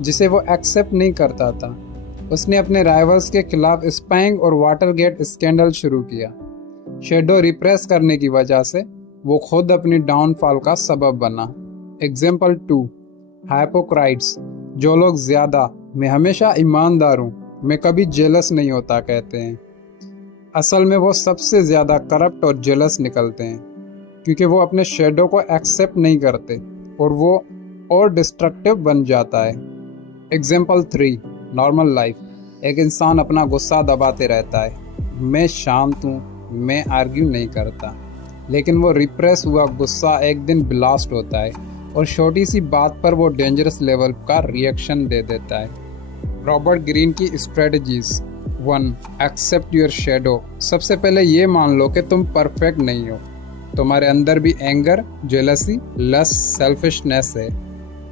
जिसे वो एक्सेप्ट नहीं करता था। उसने अपने राइवल्स के खिलाफ स्पाइंग और वाटरगेट स्कैंडल शुरू किया। शेडो रिप्रेस करने की वजह से वो खुद अपनी डाउनफॉल का सबब बना। Example 2, hypocrites. जो लोग ज़्यादा मैं हमेशा ईमानदार हूँ, मैं कभी जेलस नहीं होता कहते हैं, असल में वो सबसे ज़्यादा करप्ट और जेलस निकलते हैं क्योंकि वो अपने शेडो को एक्सेप्ट नहीं करते और वो और डिस्ट्रक्टिव बन जाता है। Example 3, normal life. एक इंसान अपना गुस्सा दबाते रहता है, मैं शांत हूँ, मैं आर्ग्यू नहीं करता, लेकिन वो रिप्रेस हुआ गुस्सा एक दिन ब्लास्ट होता है और छोटी सी बात पर वो डेंजरस लेवल का रिएक्शन दे देता है। रॉबर्ट ग्रीन की स्ट्रेटजीज। 1, accept your shadow. सबसे पहले ये मान लो कि तुम परफेक्ट नहीं हो, तुम्हारे अंदर भी एंगर, जेलसी, लस्ट, सेल्फिशनेस है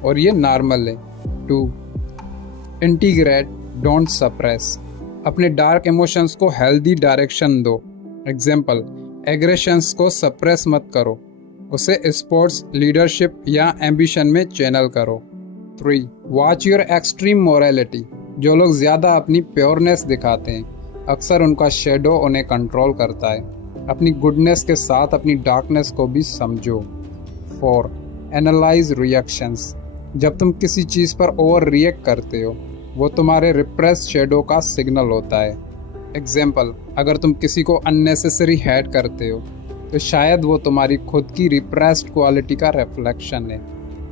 और ये नॉर्मल है। 2, इंटीग्रेट, डोंट सप्रेस। अपने डार्क इमोशंस को हेल्दी डायरेक्शन दो। एग्जाम्पल, एग्रेशंस को सप्रेस मत करो, उसे स्पोर्ट्स, लीडरशिप या एम्बिशन में चैनल करो। 3, वॉच योर एक्सट्रीम मोरालिटी। जो लोग ज़्यादा अपनी प्योरनेस दिखाते हैं, अक्सर उनका शेडो उन्हें कंट्रोल करता है। अपनी गुडनेस के साथ अपनी डार्कनेस को भी समझो। 4, एनालाइज रिएक्शंस। जब तुम किसी चीज़ पर ओवर रिएक्ट करते हो, वो तुम्हारे रिप्रेस शेडो का सिग्नल होता है। एग्जाम्पल, अगर तुम किसी को अननेसेसरी हेट करते हो तो शायद वो तुम्हारी खुद की रिप्रेस्ड क्वालिटी का रिफ्लेक्शन है।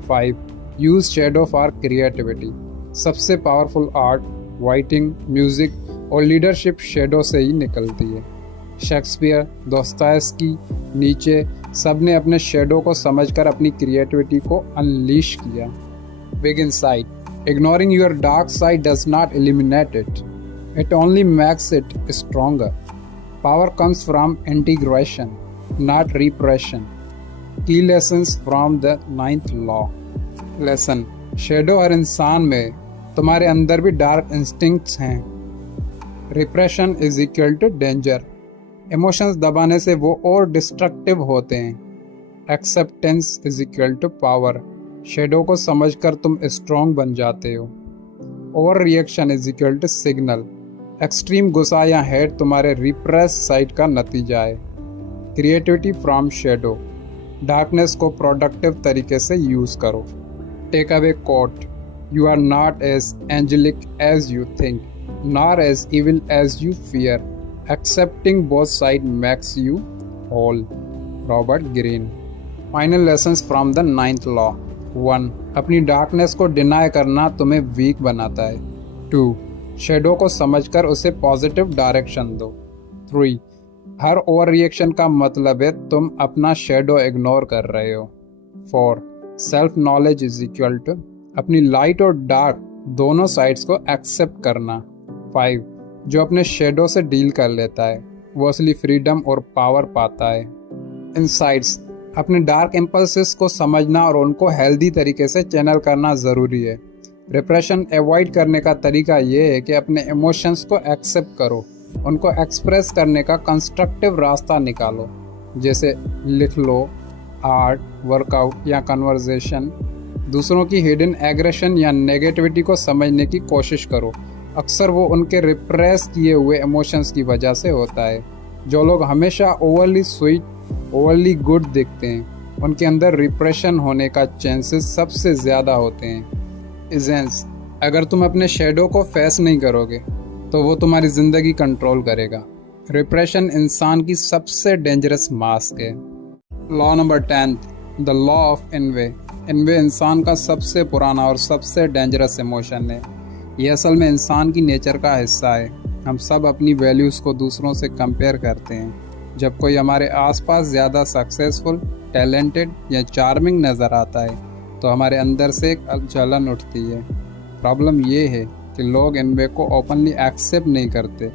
5, यूज़ शेडो फॉर क्रिएटिविटी। सबसे पावरफुल आर्ट, राइटिंग, म्यूज़िक और लीडरशिप शेडो से ही निकलती है। शेक्सपियर, दोस्तायस्की, नीचे, सब ने अपने शेडो को समझकर अपनी क्रिएटिविटी को अनलीश किया। Big insight. Ignoring your dark side does not eliminate it. It only makes it stronger. Power comes from integration. not repression. Key lessons from the 9th law. Lesson: shadow हर इंसान में, तुम्हारे अंदर भी dark instincts हैं। Repression is equal to danger. Emotions दबाने से वो और डिस्ट्रक्टिव होते हैं। Acceptance is equal to power. Shadow को समझकर तुम स्ट्रॉन्ग बन जाते हो। Over reaction is equal to signal. Extreme गुस्सा या हेट तुम्हारे रिप्रेस साइड का नतीजा है। Creativity from shadow. डार्कनेस को प्रोडक्टिव तरीके से यूज करो। Take away quote: you are not as angelic as you think, nor as evil as you fear. Accepting both side makes you whole. Robert Greene. Final lessons from the 9th law. 1. अपनी darkness को deny करना तुम्हें weak बनाता है। 2. Shadow को समझकर उसे positive direction दो। 3. हर ओवर रिएक्शन का मतलब है तुम अपना शेडो इग्नोर कर रहे हो। 4. Self knowledge is equal to अपनी लाइट और डार्क दोनों साइड्स को एक्सेप्ट करना। 5. जो अपने शेडो से डील कर लेता है वो असली फ्रीडम और पावर पाता है। इनसाइट्स: अपने डार्क इम्पल्सेस को समझना और उनको हेल्दी तरीके से चैनल करना ज़रूरी है। रिप्रेशन अवॉइड करने का तरीका ये है कि अपने इमोशंस को एक्सेप्ट करो, उनको एक्सप्रेस करने का कंस्ट्रक्टिव रास्ता निकालो, जैसे लिख लो, आर्ट, वर्कआउट या कन्वर्सेशन। दूसरों की हिडन एग्रेशन या नेगेटिविटी को समझने की कोशिश करो। अक्सर वो उनके रिप्रेस किए हुए इमोशंस की वजह से होता है। जो लोग हमेशा ओवरली स्वीट, ओवरली गुड दिखते हैं, उनके अंदर रिप्रेशन होने का चांसेस सबसे ज़्यादा होते हैं। इजेंस: अगर तुम अपने शेडो को फेस नहीं करोगे तो वो तुम्हारी ज़िंदगी कंट्रोल करेगा। रिप्रेशन इंसान की सबसे डेंजरस मास्क है। Law number 10, the law of envy. Envy इंसान का सबसे पुराना और सबसे डेंजरस इमोशन है। ये असल में इंसान की नेचर का हिस्सा है। हम सब अपनी वैल्यूज़ को दूसरों से कंपेयर करते हैं। जब कोई हमारे आसपास ज़्यादा सक्सेसफुल, टैलेंटेड या चार्मिंग नज़र आता है तो हमारे अंदर से एक जलन उठती है। प्रॉब्लम ये है कि लोग एनवे को ओपनली एक्सेप्ट नहीं करते।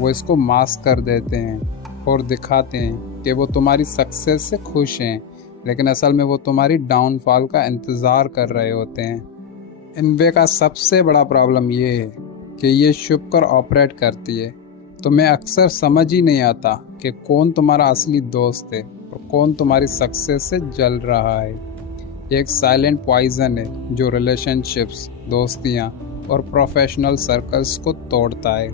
वो इसको मास्क कर देते हैं और दिखाते हैं कि वो तुम्हारी सक्सेस से खुश हैं, लेकिन असल में वो तुम्हारी डाउनफॉल का इंतज़ार कर रहे होते हैं। एनवे का सबसे बड़ा प्रॉब्लम ये है कि ये छुप कर ऑपरेट करती है। तुम्हें अक्सर समझ ही नहीं आता कि कौन तुम्हारा असली दोस्त है और कौन तुम्हारी सक्सेस से जल रहा है। ये एक साइलेंट पॉइजन है जो रिलेशनशिप्स, दोस्तियाँ और प्रोफेशनल सर्कल्स को तोड़ता है।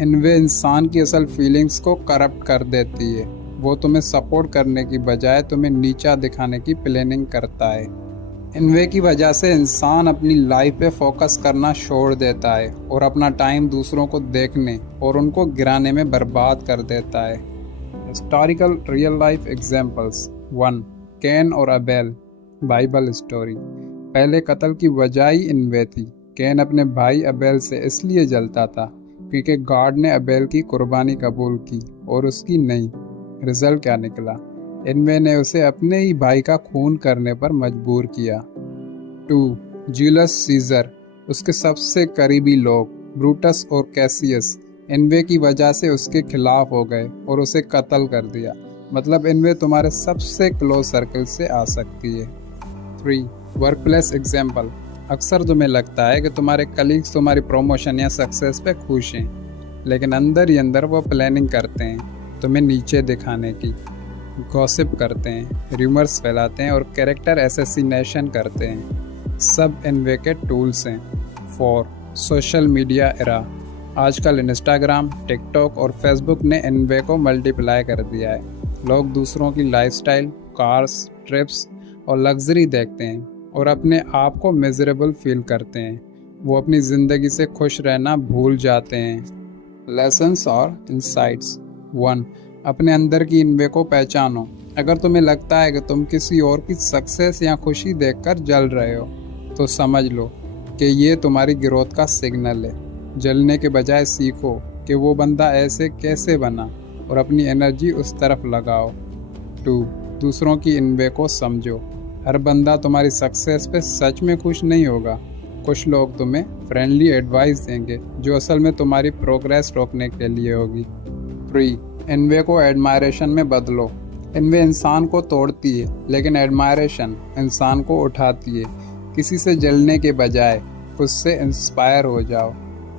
एनवे इंसान की असल फीलिंग्स को करप्ट कर देती है। वो तुम्हें सपोर्ट करने की बजाय तुम्हें नीचा दिखाने की प्लानिंग करता है। एनवे की वजह से इंसान अपनी लाइफ पे फोकस करना छोड़ देता है और अपना टाइम दूसरों को देखने और उनको गिराने में बर्बाद कर देता है। Historical real life examples. 1. Can और अबेल। Bible story. पहले कत्ल की वजह ही एनवे थी। कैन अपने भाई अबेल से इसलिए जलता था क्योंकि गॉड ने अबेल की कुर्बानी कबूल की और उसकी नहीं। रिजल्ट क्या निकला? एनवे ने उसे अपने ही भाई का खून करने पर मजबूर किया। 2. Julius Caesar. उसके सबसे करीबी लोग ब्रूटस और कैसियस एनवे की वजह से उसके खिलाफ हो गए और उसे कत्ल कर दिया। मतलब एनवे तुम्हारे सबसे क्लोज सर्कल से आ सकती है। 3. Work place example. अक्सर तुम्हें लगता है कि तुम्हारे कलीग्स तुम्हारी प्रमोशन या सक्सेस पे खुश हैं, लेकिन अंदर ही अंदर वो प्लानिंग करते हैं तुम्हें नीचे दिखाने की। गॉसिप करते हैं, रूमर्स फैलाते हैं और कैरेक्टर असैसिनेशन करते हैं। सब एनवे के टूल्स हैं। 4. Social media era. आजकल इंस्टाग्राम, टिकटॉक और फेसबुक ने एनवे को मल्टीप्लाई कर दिया है। लोग दूसरों की लाइफस्टाइल, कार्स, ट्रिप्स और लग्जरी देखते हैं और अपने आप को मिजरेबल फील करते हैं। वो अपनी ज़िंदगी से खुश रहना भूल जाते हैं। लेसन्स और इंसाइट्स। 1. अपने अंदर की एनवे को पहचानो। अगर तुम्हें लगता है कि तुम किसी और की सक्सेस या खुशी देखकर जल रहे हो तो समझ लो कि ये तुम्हारी ग्रोथ का सिग्नल है। जलने के बजाय सीखो कि वो बंदा ऐसे कैसे बना और अपनी एनर्जी उस तरफ लगाओ। 2. दूसरों की एनवे को समझो। हर बंदा तुम्हारी सक्सेस पे सच में खुश नहीं होगा। कुछ लोग तुम्हें फ्रेंडली एडवाइस देंगे जो असल में तुम्हारी प्रोग्रेस रोकने के लिए होगी। 3. इनवे को एडमायरेशन में बदलो। इनवे इंसान को तोड़ती है, लेकिन एडमायरेशन इंसान को उठाती है। किसी से जलने के बजाय उससे इंस्पायर हो जाओ।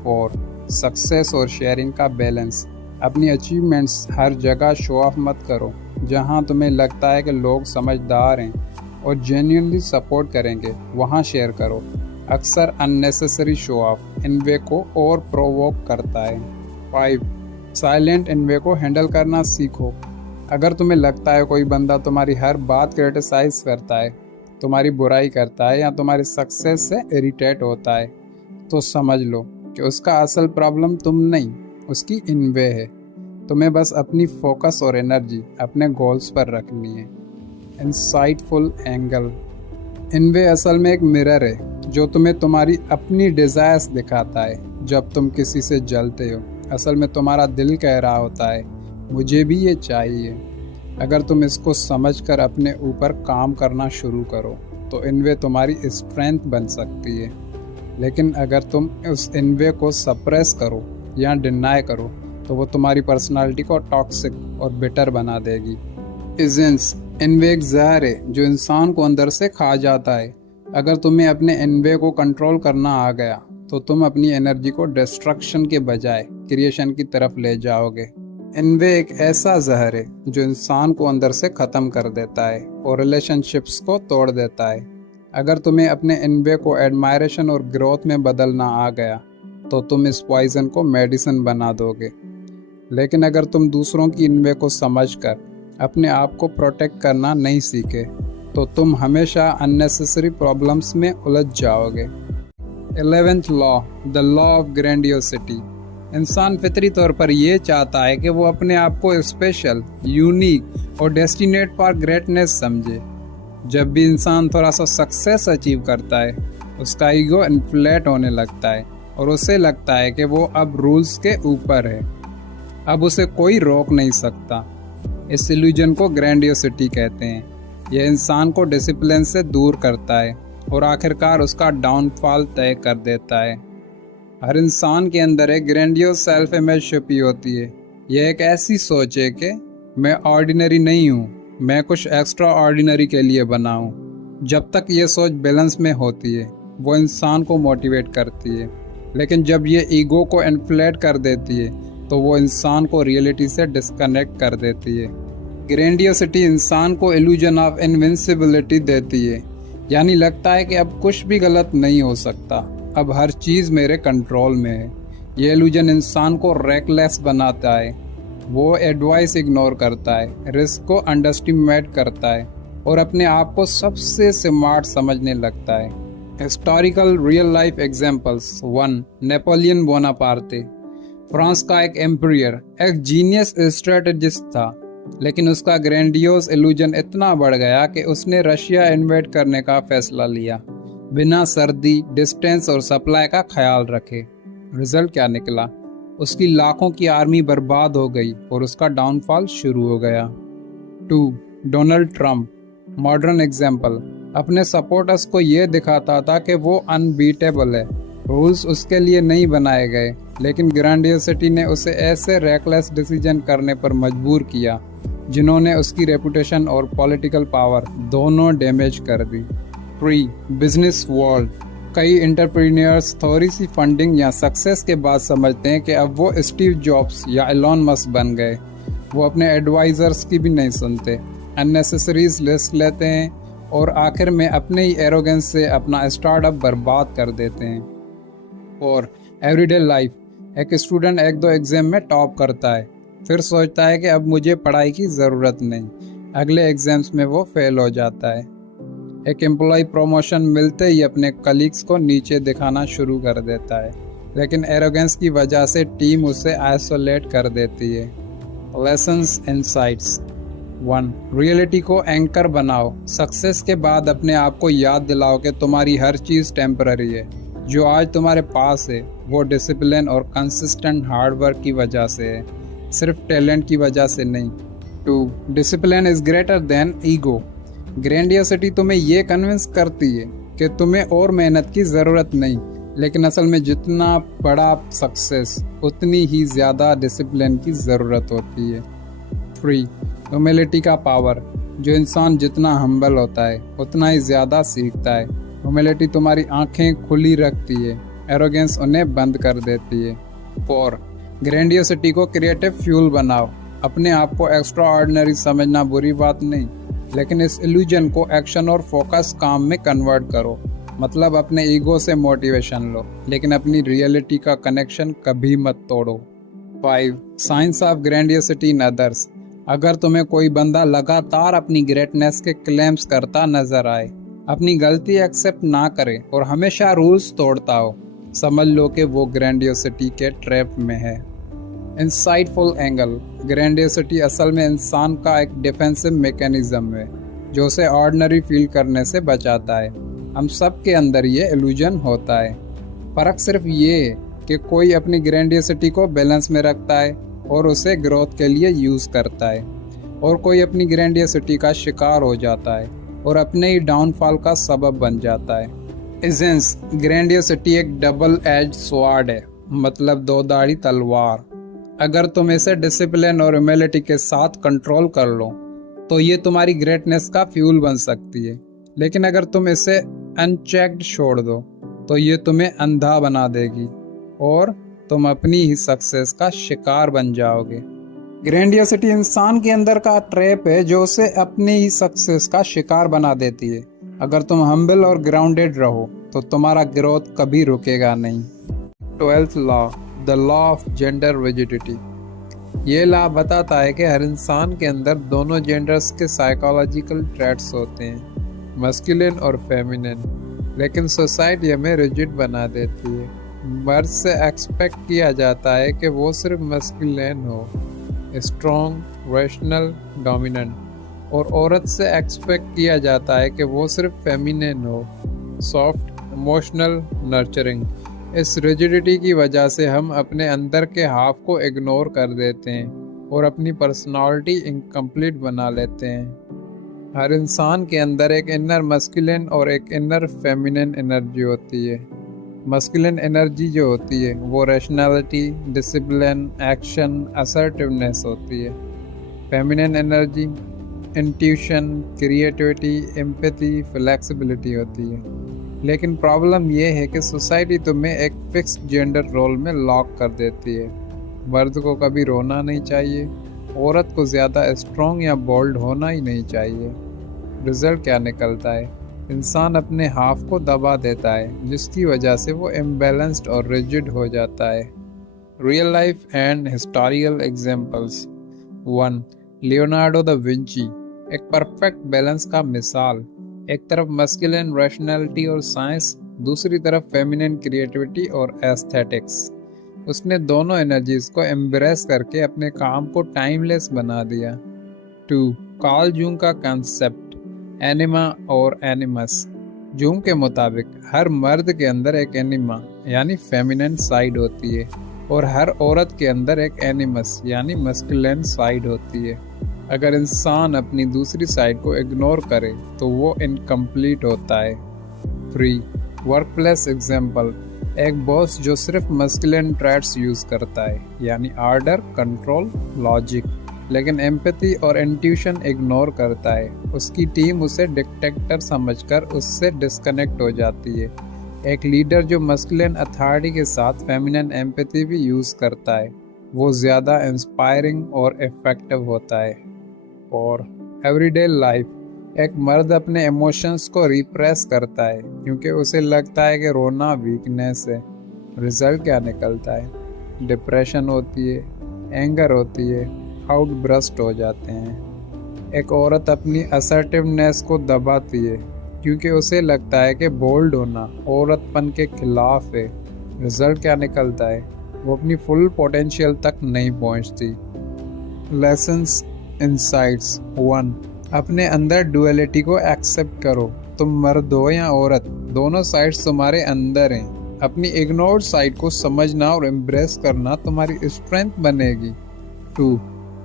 4. सक्सेस और शेयरिंग का बैलेंस। अपनी अचीवमेंट्स हर जगह शो ऑफ मत करो। जहां तुम्हें लगता है कि लोग समझदार हैं और जेन्युइनली सपोर्ट करेंगे, वहां शेयर करो। अक्सर अननेसेसरी शो ऑफ इनवे को और प्रोवोक करता है। 5. साइलेंट इनवे को हैंडल करना सीखो। अगर तुम्हें लगता है कोई बंदा तुम्हारी हर बात क्रिटिसाइज करता है, तुम्हारी बुराई करता है या तुम्हारी सक्सेस से इरिटेट होता है, तो समझ लो कि उसका असल प्रॉब्लम तुम नहीं, उसकी इनवे है। तुम्हें बस अपनी फोकस और एनर्जी अपने गोल्स पर रखनी है। Insightful angle. इनवे असल में एक मिरर है जो तुम्हें तुम्हारी अपनी डिज़ायर्स दिखाता है। जब तुम किसी से जलते हो, असल में तुम्हारा दिल कह रहा होता है, मुझे भी ये चाहिए। अगर तुम इसको समझकर अपने ऊपर काम करना शुरू करो तो इनवे तुम्हारी स्ट्रेंथ बन सकती है। लेकिन अगर तुम उस इनवे को सप्रेस करो या डिनाई करो तो वो तुम्हारी पर्सनालिटी को टॉक्सिक और बिटर बना देगी। इजेंस। इनवे एक जहर है जो इंसान को अंदर से खा जाता है। अगर तुम्हें अपने इनवे को कंट्रोल करना आ गया तो तुम अपनी एनर्जी को डिस्ट्रक्शन के बजाय क्रिएशन की तरफ ले जाओगे। इनवे एक ऐसा जहर है जो इंसान को अंदर से ख़त्म कर देता है और रिलेशनशिप्स को तोड़ देता है। अगर तुम्हें अपने इनवे को एडमायरेशन और ग्रोथ में बदलना आ गया तो तुम इस पॉइजन को मेडिसिन बना दोगे। लेकिन अगर तुम दूसरों की इनवे को समझकर अपने आप को प्रोटेक्ट करना नहीं सीखे तो तुम हमेशा अननेसेसरी प्रॉब्लम्स में उलझ जाओगे। 11th law, the law of grandiosity. इंसान फितरी तौर पर यह चाहता है कि वो अपने आप को स्पेशल, यूनिक और डेस्टिनेट फॉर ग्रेटनेस समझे। जब भी इंसान थोड़ा सा सक्सेस अचीव करता है, उसका ईगो इन्फ्लेट होने लगता है और उसे लगता है कि वो अब रूल्स के ऊपर है, अब उसे कोई रोक नहीं सकता। इस इल्यूजन को ग्रैंडियोसिटी कहते हैं। यह इंसान को डिसिप्लिन से दूर करता है और आखिरकार उसका डाउनफॉल तय कर देता है। हर इंसान के अंदर एक ग्रैंडियोस सेल्फ इमेज छुपी होती है। यह एक ऐसी सोच है कि मैं ऑर्डिनरी नहीं हूँ, मैं कुछ एक्स्ट्रा ऑर्डिनरी के लिए बना हूँ। जब तक ये सोच बैलेंस में होती है, वो इंसान को मोटिवेट करती है। लेकिन जब ये ईगो को इन्फ्लेट कर देती है तो वो इंसान को रियलिटी से डिस्कनेक्ट कर देती है। ग्रैंडियोसिटी इंसान को इल्यूजन ऑफ इनविंसिबिलिटी देती है, यानी लगता है कि अब कुछ भी गलत नहीं हो सकता, अब हर चीज़ मेरे कंट्रोल में है। ये इल्यूजन इंसान को रेकलेस बनाता है। वो एडवाइस इग्नोर करता है, रिस्क को अंडरस्टिमेट करता है और अपने आप को सबसे स्मार्ट समझने लगता है। Historical real life examples. 1. Napoleon Bonaparte. France का एक एम्परर, एक जीनियस स्ट्रेटेजिस्ट था, लेकिन उसका ग्रैंडियोस इल्यूजन इतना बढ़ गया कि उसने रशिया इन्वेड करने का फैसला लिया, बिना सर्दी, डिस्टेंस और सप्लाई का ख्याल रखे। रिजल्ट क्या निकला? उसकी लाखों की आर्मी बर्बाद हो गई और उसका डाउनफॉल शुरू हो गया। 2. Donald Trump. Modern example. अपने सपोर्टर्स को यह दिखाता था कि वो अनबीटेबल है। रूल्स उसके लिए नहीं बनाए गए, लेकिन ग्रैंडियोसिटी ने उसे ऐसे रेकलेस डिसीजन करने पर मजबूर किया जिन्होंने उसकी रेपुटेशन और पॉलिटिकल पावर दोनों डैमेज कर दी। 3. Business world. कई एंटरप्रेन्योर्स थोड़ी सी फंडिंग या सक्सेस के बाद समझते हैं कि अब वो स्टीव जॉब्स या एलोन मस्क बन गए। वो अपने एडवाइजर्स की भी नहीं सुनते, अननेसेसरीज रिस्क लेते हैं और आखिर में अपने ही एरोगेंस से अपना स्टार्टअप बर्बाद कर देते हैं। और एवरीडे लाइफ। एक स्टूडेंट 1-2 एग्जाम में टॉप करता है, फिर सोचता है कि अब मुझे पढ़ाई की ज़रूरत नहीं। अगले एग्जाम्स में वो फेल हो जाता है। एक एम्प्लॉय प्रमोशन मिलते ही अपने कलीग्स को नीचे दिखाना शुरू कर देता है, लेकिन एरोगेंस की वजह से टीम उसे आइसोलेट कर देती है। Lessons insights. 1. रियलिटी को एंकर बनाओ। सक्सेस के बाद अपने आप को याद दिलाओ कि तुम्हारी हर चीज़ टेम्पररी है। जो आज तुम्हारे पास है वो डिसिप्लिन और कंसिस्टेंट हार्डवर्क की वजह से है, सिर्फ टैलेंट की वजह से नहीं। 2. Discipline is greater than ego. Grandiosity तुम्हें ये कन्विंस करती है कि तुम्हें और मेहनत की ज़रूरत नहीं, लेकिन असल में जितना बड़ा सक्सेस उतनी ही ज़्यादा डिसिप्लिन की ज़रूरत होती है। 3. ह्यूमिलिटी का पावर। जो इंसान जितना हम्बल होता है उतना ही ज़्यादा सीखता है। ह्यूमिलिटी तुम्हारी आंखें खुली रखती है, एरोगेंस उन्हें बंद कर देती है। 4. ग्रैंडियोसिटी को क्रिएटिव फ्यूल बनाओ। अपने आप को एक्स्ट्रा ऑर्डिनरी समझना बुरी बात नहीं, लेकिन इस इल्यूजन को एक्शन और फोकस काम में कन्वर्ट करो। मतलब अपने ईगो से मोटिवेशन लो, लेकिन अपनी रियलिटी का कनेक्शन कभी मत तोड़ो। 5. Science of grandiosity in others. अगर तुम्हें कोई बंदा लगातार अपनी ग्रेटनेस के क्लेम्स करता नजर आए, अपनी गलती एक्सेप्ट ना करे और हमेशा रूल्स तोड़ता हो, समझ लो कि वो ग्रैंडियोसिटी के ट्रैप में है। Insightful angle. ग्रैंडियोसिटी असल में इंसान का एक डिफेंसिव मैकेनिज्म है जो उसे ऑर्डिनरी फील करने से बचाता है। हम सब के अंदर ये इल्यूजन होता है। फ़र्क सिर्फ ये है कि कोई अपनी ग्रैंडियोसिटी को बैलेंस में रखता है और उसे ग्रोथ के लिए यूज़ करता है, और कोई अपनी ग्रैंडियोसिटी का शिकार हो जाता है और अपने ही डाउनफॉल का सबब बन जाता है। इसेंस, ग्रैंडियोसिटी एक डबल एज स्वॉर्ड है, मतलब दो धारी तलवार। अगर तुम इसे डिसिप्लिन और ह्यूमिलिटी के साथ कंट्रोल कर लो तो ये तुम्हारी ग्रेटनेस का फ्यूल बन सकती है, लेकिन अगर तुम इसे अनचेक्ड छोड़ दो तो ये तुम्हें अंधा बना देगी और तुम अपनी ही सक्सेस का शिकार बन जाओगे। ग्रैंडियोसिटी इंसान के अंदर का ट्रैप है जो उसे अपनी ही सक्सेस का शिकार बना देती है। अगर तुम हम्बल और ग्राउंडेड रहो तो तुम्हारा ग्रोथ कभी रुकेगा नहीं। 12th law, the law of gender rigidity. ये लॉ बताता है कि हर इंसान के अंदर दोनों जेंडर्स के साइकोलॉजिकल ट्रेट्स होते हैं, मस्कुलिन और फेमिनिन, लेकिन सोसाइटी हमें रिजिड बना देती है। मर्द से एक्सपेक्ट किया जाता है कि वो सिर्फ मस्कुलिन हो, स्ट्रॉन्ग, रैशनल, डोमिनेंट, और औरत से एक्सपेक्ट किया जाता है कि वो सिर्फ फेमिनिन हो, सॉफ्ट, इमोशनल, नर्चरिंग। इस रिजिडिटी की वजह से हम अपने अंदर के हाफ को इग्नोर कर देते हैं और अपनी पर्सनालिटी इनकम्प्लीट बना लेते हैं। हर इंसान के अंदर एक इनर मस्कुलिन और एक इनर फेमिनिन एनर्जी होती है। मस्कुलिन एनर्जी जो होती है वो रैशनैलिटी, डिसिप्लिन, एक्शन, असर्टिवनेस होती है। Feminine energy intuition, creativity, empathy, flexibility होती है। लेकिन प्रॉब्लम ये है कि सोसाइटी तुम्हें एक फिक्स जेंडर रोल में लॉक कर देती है। मर्द को कभी रोना नहीं चाहिए, औरत को ज़्यादा स्ट्रॉन्ग या बोल्ड होना ही नहीं चाहिए। रिजल्ट क्या निकलता है? इंसान अपने हाफ को दबा देता है, जिसकी वजह से वो इम्बैलेंस्ड और रिजिड हो जाता है। Real life and historical examples. 1. Leonardo da Vinci, एक परफेक्ट बैलेंस का मिसाल। एक तरफ मस्कुलिन रैशनैलिटी और साइंस, दूसरी तरफ फेमिनिन क्रिएटिविटी और एस्थेटिक्स। उसने दोनों एनर्जीज को एम्ब्रेस करके अपने काम को टाइमलेस बना दिया। 2. कार्ल जूंग का कंसेप्ट, एनिमा और एनिमस। जूंग के मुताबिक हर मर्द के अंदर एक एनिमा यानी फेमिनिन साइड होती है और हर औरत के अंदर एक एनिमस यानी मस्कुलिन साइड होती है। अगर इंसान अपनी दूसरी साइड को इग्नोर करे तो वो इनकम्प्लीट होता है। 3. वर्क प्लेस एग्जाम्पल, एक बॉस जो सिर्फ मस्कुलिन ट्रेट्स यूज़ करता है यानी आर्डर, कंट्रोल, लॉजिक, लेकिन एम्पैथी और इंट्यूशन इग्नोर करता है। उसकी टीम उसे डिक्टेटर समझकर उससे डिस्कनेक्ट हो जाती है। एक लीडर जो मस्कुलिन अथॉरिटी के साथ फेमिनिन एम्पैथी भी यूज़ करता है वो ज़्यादा इंस्पायरिंग और इफेक्टिव होता है। और एवरीडे लाइफ, एक मर्द अपने इमोशंस को रिप्रेस करता है क्योंकि उसे लगता है कि रोना वीकनेस है। रिजल्ट क्या निकलता है? डिप्रेशन होती है, एंगर होती है, आउटब्रस्ट हो जाते हैं। एक औरत अपनी असर्टिवनेस को दबाती है क्योंकि उसे लगता है कि बोल्ड होना औरतपन के खिलाफ है। रिजल्ट क्या निकलता है? वो अपनी फुल पोटेंशियल तक नहीं पहुंचती। Lessons, insights. 1. अपने अंदर डुअलिटी को एक्सेप्ट करो। तुम मर्द हो या औरत, दोनों साइड्स तुम्हारे अंदर हैं। अपनी इग्नोर्ड साइड को समझना और एम्ब्रेस करना तुम्हारी स्ट्रेंथ बनेगी। 2.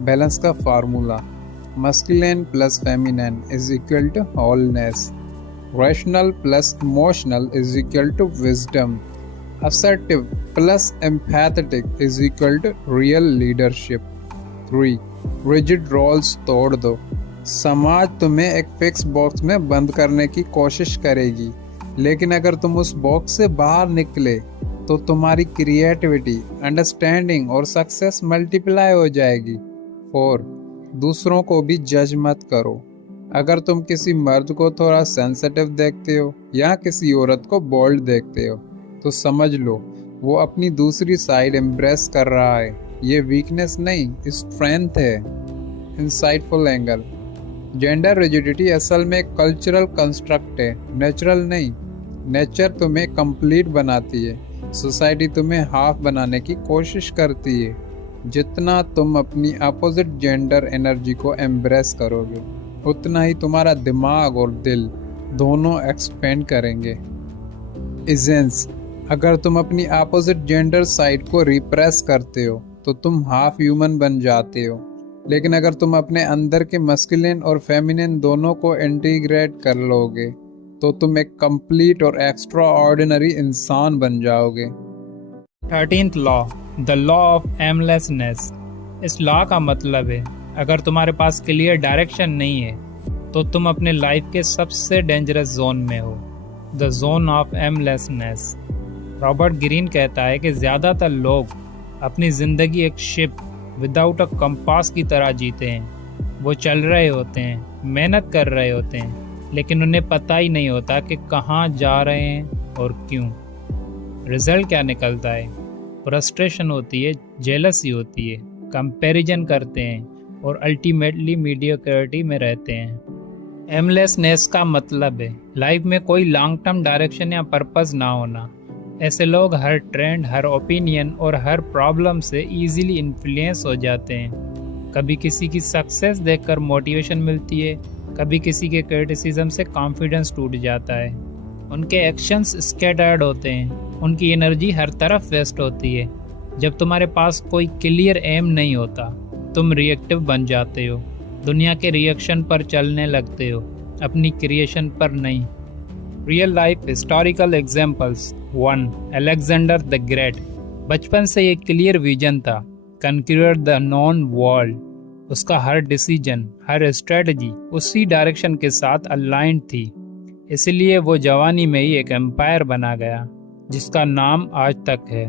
बैलेंस का formula, masculine plus feminine is equal to wholeness, rational plus emotional is equal to wisdom, assertive plus empathetic is equal to real leadership. 3. Rigid roles तोड़ दो। समाज तुम्हें एक फिक्स बॉक्स में बंद करने की कोशिश करेगी, लेकिन अगर तुम उस बॉक्स से बाहर निकले तो तुम्हारी क्रिएटिविटी, अंडरस्टैंडिंग और सक्सेस मल्टीप्लाई हो जाएगी। 4. दूसरों को भी जज मत करो। अगर तुम किसी मर्द को थोड़ा सेंसिटिव देखते हो या किसी औरत को बोल्ड देखते हो तो समझ लो वो अपनी दूसरी साइड एम्ब्रेस कर रहा है। ये वीकनेस नहीं, स्ट्रेंथ है। Insightful angle. जेंडर रिजिडिटी असल में एक कल्चरल कंस्ट्रक्ट है, नेचुरल नहीं। नेचर तुम्हें कंप्लीट बनाती है, सोसाइटी तुम्हें हाफ बनाने की कोशिश करती है। जितना तुम अपनी अपोजिट जेंडर एनर्जी को एम्ब्रेस करोगे उतना ही तुम्हारा दिमाग और दिल दोनों एक्सपेंड करेंगे। इजेंस। अगर तुम अपनी अपोजिट जेंडर साइड को रिप्रेस करते हो तो तुम हाफ ह्यूमन बन जाते हो, लेकिन अगर तुम अपने अंदर के मस्कुलिन और फेमिनिन दोनों को इंटीग्रेट कर लोगे तो तुम एक कंप्लीट और एक्स्ट्रा ऑर्डिनरी इंसान बन जाओगे। 13th law, the law of aimlessness. इस लॉ का मतलब है अगर तुम्हारे पास क्लियर डायरेक्शन नहीं है तो तुम अपने लाइफ के सबसे डेंजरस जोन में हो, the zone of aimlessness. Robert Greene कहता है कि ज़्यादातर लोग अपनी ज़िंदगी एक शिप विदाउट अ कंपास की तरह जीते हैं। वो चल रहे होते हैं, मेहनत कर रहे होते हैं, लेकिन उन्हें पता ही नहीं होता कि कहाँ जा रहे हैं और क्यों। रिजल्ट क्या निकलता है? फ्रस्ट्रेशन होती है, जेलसी होती है, कंपैरिजन करते हैं और अल्टीमेटली मीडियोक्रिटी में रहते हैं। एमलेसनेस का मतलब है लाइफ में कोई लॉन्ग टर्म डायरेक्शन या पर्पस ना होना। ऐसे लोग हर ट्रेंड, हर ओपिनियन और हर प्रॉब्लम से इजीली इन्फ्लुएंस हो जाते हैं। कभी किसी की सक्सेस देखकर मोटिवेशन मिलती है, कभी किसी के क्रिटिसिज्म से कॉन्फिडेंस टूट जाता है। उनके एक्शंस स्कैटर्ड होते हैं, उनकी एनर्जी हर तरफ वेस्ट होती है। जब तुम्हारे पास कोई क्लियर एम नहीं होता तुम रिएक्टिव बन जाते हो, दुनिया के रिएक्शन पर चलने लगते हो, अपनी क्रिएशन पर नहीं। Real life historical examples. 1. Alexander the great. बचपन से एक क्लियर विजन था, कन्क्यूर द नॉन वर्ल्ड। उसका हर डिसीजन, हर स्ट्रेटजी उसी डायरेक्शन के साथ अलाइंड थी, इसलिए वो जवानी में ही एक एम्पायर बना गया जिसका नाम आज तक है।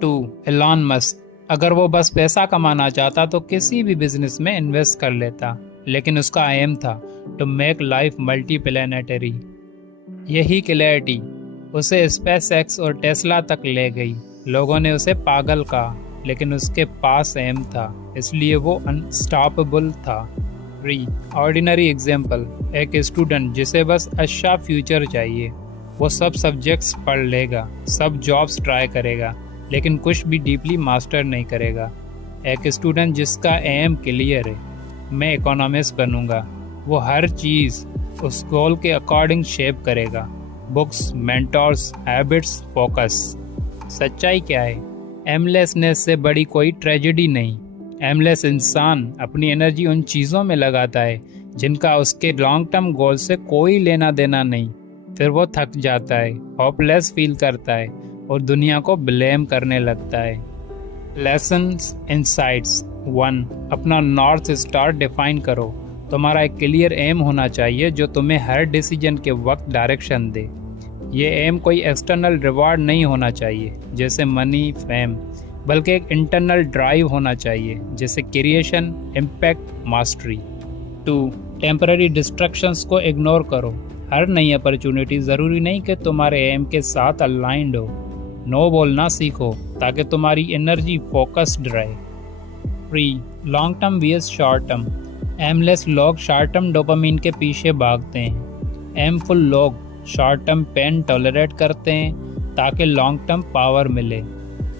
2. Elon Musk. अगर वो बस पैसा कमाना चाहता तो किसी भी बिजनेस में इन्वेस्ट कर लेता, लेकिन उसका एम था टू मेक लाइफ मल्टीप्लैनेटरी। यही क्लैरिटी उसे स्पेस एक्स और टेस्ला तक ले गई। लोगों ने उसे पागल कहा, लेकिन उसके पास एम था, इसलिए वो अनस्टॉपेबल था। 3. Ordinary example. एक स्टूडेंट जिसे बस अच्छा फ्यूचर चाहिए, वो सब सब्जेक्ट्स पढ़ लेगा, सब जॉब्स ट्राई करेगा, लेकिन कुछ भी डीपली मास्टर नहीं करेगा। एक स्टूडेंट जिसका एम क्लियर है, मैं इकोनॉमिस्ट बनूंगा, वो हर चीज़ उस गोल के अकॉर्डिंग शेप करेगा। Books, mentors, habits, focus. सच्चाई क्या है? एमलेसनेस से बड़ी कोई ट्रेजेडी नहीं। एमलेस इंसान अपनी एनर्जी उन चीज़ों में लगाता है जिनका उसके लॉन्ग टर्म गोल से कोई लेना देना नहीं। फिर वो थक जाता है, होपलेस फील करता है और दुनिया को ब्लेम करने लगता है। Lessons, insights. 1. अपना नॉर्थ स्टार डिफाइन करो। तुम्हारा एक क्लियर एम होना चाहिए जो तुम्हें हर डिसीजन के वक्त डायरेक्शन दे। ये एम कोई एक्सटर्नल रिवॉर्ड नहीं होना चाहिए जैसे मनी, फेम, बल्कि एक इंटरनल ड्राइव होना चाहिए जैसे creation, impact, mastery. 2. Temporary distractions को इग्नोर करो। हर नई अपॉर्चुनिटी ज़रूरी नहीं कि तुम्हारे एम के साथ अलाइंड हो। नो बोलना सीखो ताकि तुम्हारी एनर्जी फोकस्ड रहे। 3. Long term V S short term. Aimless लोग शॉर्ट टर्म डोपामिन के पीछे भागते हैं। एमफुल लोग शॉर्ट टर्म पेन टॉलरेट करते हैं ताकि लॉन्ग टर्म पावर मिले।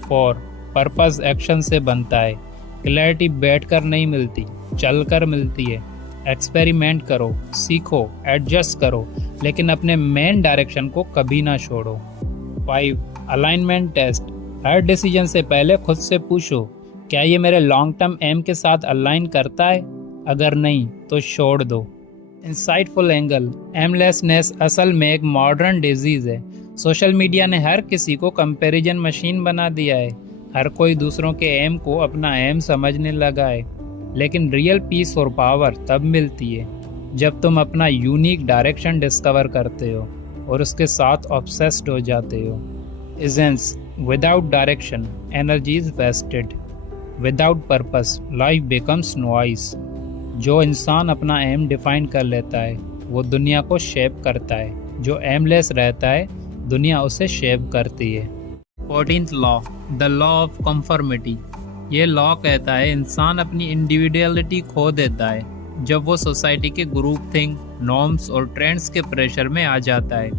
4. पर्पस एक्शन से बनता है। क्लैरिटी बैठकर नहीं मिलती, चलकर मिलती है। एक्सपेरिमेंट करो, सीखो, एडजस्ट करो, लेकिन अपने मेन डायरेक्शन को कभी ना छोड़ो। 5. Alignment test. हर डिसीजन से पहले खुद से पूछो, क्या ये मेरे लॉन्ग टर्म एम के साथ अलाइन करता है? अगर नहीं तो छोड़ दो। Insightful angle. एमलेसनेस असल में एक मॉडर्न डिजीज है। सोशल मीडिया ने हर किसी को कंपैरिजन मशीन बना दिया है। हर कोई दूसरों के एम को अपना एम समझने लगा है। लेकिन रियल पीस और पावर तब मिलती है जब तुम अपना यूनिक डायरेक्शन डिस्कवर करते हो और उसके साथ ऑब्सेस्ड हो जाते हो। Essence, without direction energy is wasted, without purpose life becomes noise. जो इंसान अपना एम डिफाइन कर लेता है वो दुनिया को शेप करता है, जो एमलेस रहता है दुनिया उसे शेप करती है। 14th law, the law of conformity. ये लॉ कहता है इंसान अपनी इंडिविजुअलिटी खो देता है जब वो सोसाइटी के ग्रुप थिंक, नॉर्म्स और ट्रेंड्स के प्रेशर में आ जाता है।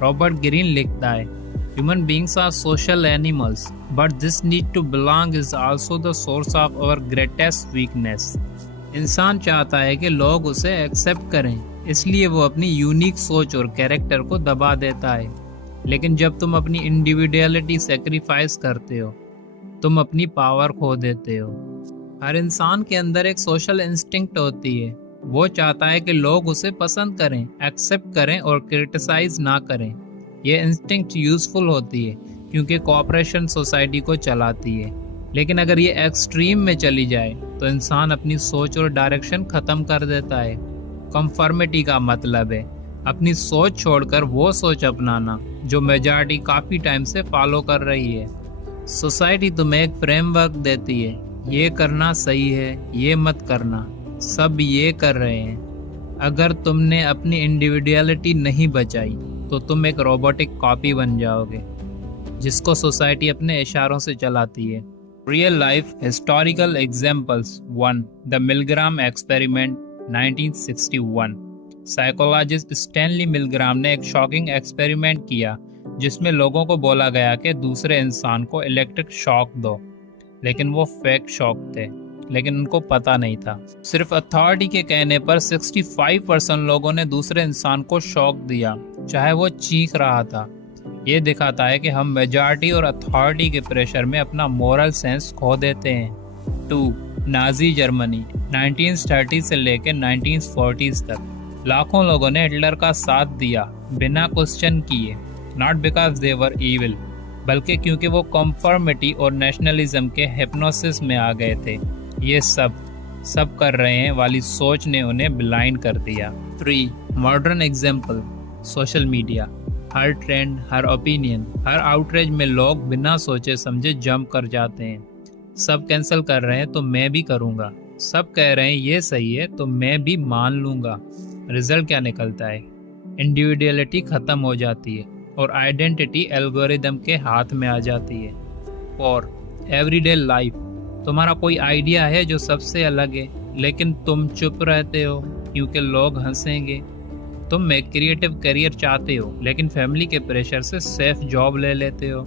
रॉबर्ट ग्रीन लिखता है, human beings are social animals but this need to belong is also the source of our greatest weakness. इंसान चाहता है कि लोग उसे एक्सेप्ट करें, इसलिए वो अपनी यूनिक सोच और कैरेक्टर को दबा देता है। लेकिन जब तुम अपनी इंडिविजुअलिटी सेक्रीफाइस करते हो तुम अपनी पावर खो देते हो। हर इंसान के अंदर एक सोशल इंस्टिंक्ट होती है, वो चाहता है कि लोग उसे पसंद करें, एक्सेप्ट करें और क्रिटिसाइज ना करें। ये इंस्टिंक्ट यूजफुल होती है क्योंकि कोऑपरेशन सोसाइटी को चलाती है, लेकिन अगर ये एक्सट्रीम में चली जाए तो इंसान अपनी सोच और डायरेक्शन खत्म कर देता है। कंफर्मिटी का मतलब है अपनी सोच छोड़कर वो सोच अपनाना जो मेजॉरिटी काफ़ी टाइम से फॉलो कर रही है। सोसाइटी तुम्हें एक फ्रेमवर्क देती है, ये करना सही है, ये मत करना, सब ये कर रहे हैं। अगर तुमने अपनी इंडिविजुअलिटी नहीं बचाई तो तुम एक रोबोटिक कॉपी बन जाओगे जिसको सोसाइटी अपने इशारों से चलाती है। Real life historical examples. 1. The Milgram experiment 1961। Psychologist Stanley Milgram ने एक शॉकिंग एक्सपेरिमेंट किया जिसमें लोगों को बोला गया कि दूसरे इंसान को इलेक्ट्रिक शॉक दो, लेकिन वो फेक शॉक थे, लेकिन उनको पता नहीं था। सिर्फ अथॉरिटी के कहने पर 65% लोगों ने दूसरे इंसान को शॉक दिया, चाहे वो चीख रहा था। ये दिखाता है कि हम मेजॉरिटी और अथॉरिटी के प्रेशर में अपना मोरल सेंस खो देते हैं। 2. नाजी जर्मनी 1930 से लेकर 1940s तक लाखों लोगों ने हिटलर का साथ दिया बिना क्वेश्चन किए, not because they were evil, बल्कि क्योंकि वो कंफर्मिटी और नेशनलिज्म के हिप्नोसिस में आ गए थे। ये सब कर रहे हैं वाली सोच ने उन्हें ब्लाइंड कर दिया। 3. Modern example, social media. हर ट्रेंड, हर ओपिनियन, हर आउटरीच में लोग बिना सोचे समझे जंप कर जाते हैं। सब कैंसिल कर रहे हैं तो मैं भी करूँगा, सब कह रहे हैं ये सही है तो मैं भी मान लूँगा। रिजल्ट क्या निकलता है? इंडिविजुअलिटी ख़त्म हो जाती है और आइडेंटिटी एल्गोरिदम के हाथ में आ जाती है। और एवरीडे लाइफ, तुम्हारा कोई आइडिया है जो सबसे अलग है, लेकिन तुम चुप रहते हो क्योंकि लोग हंसेंगे। तुम एक क्रिएटिव करियर चाहते हो लेकिन फैमिली के प्रेशर से सेफ जॉब ले लेते हो।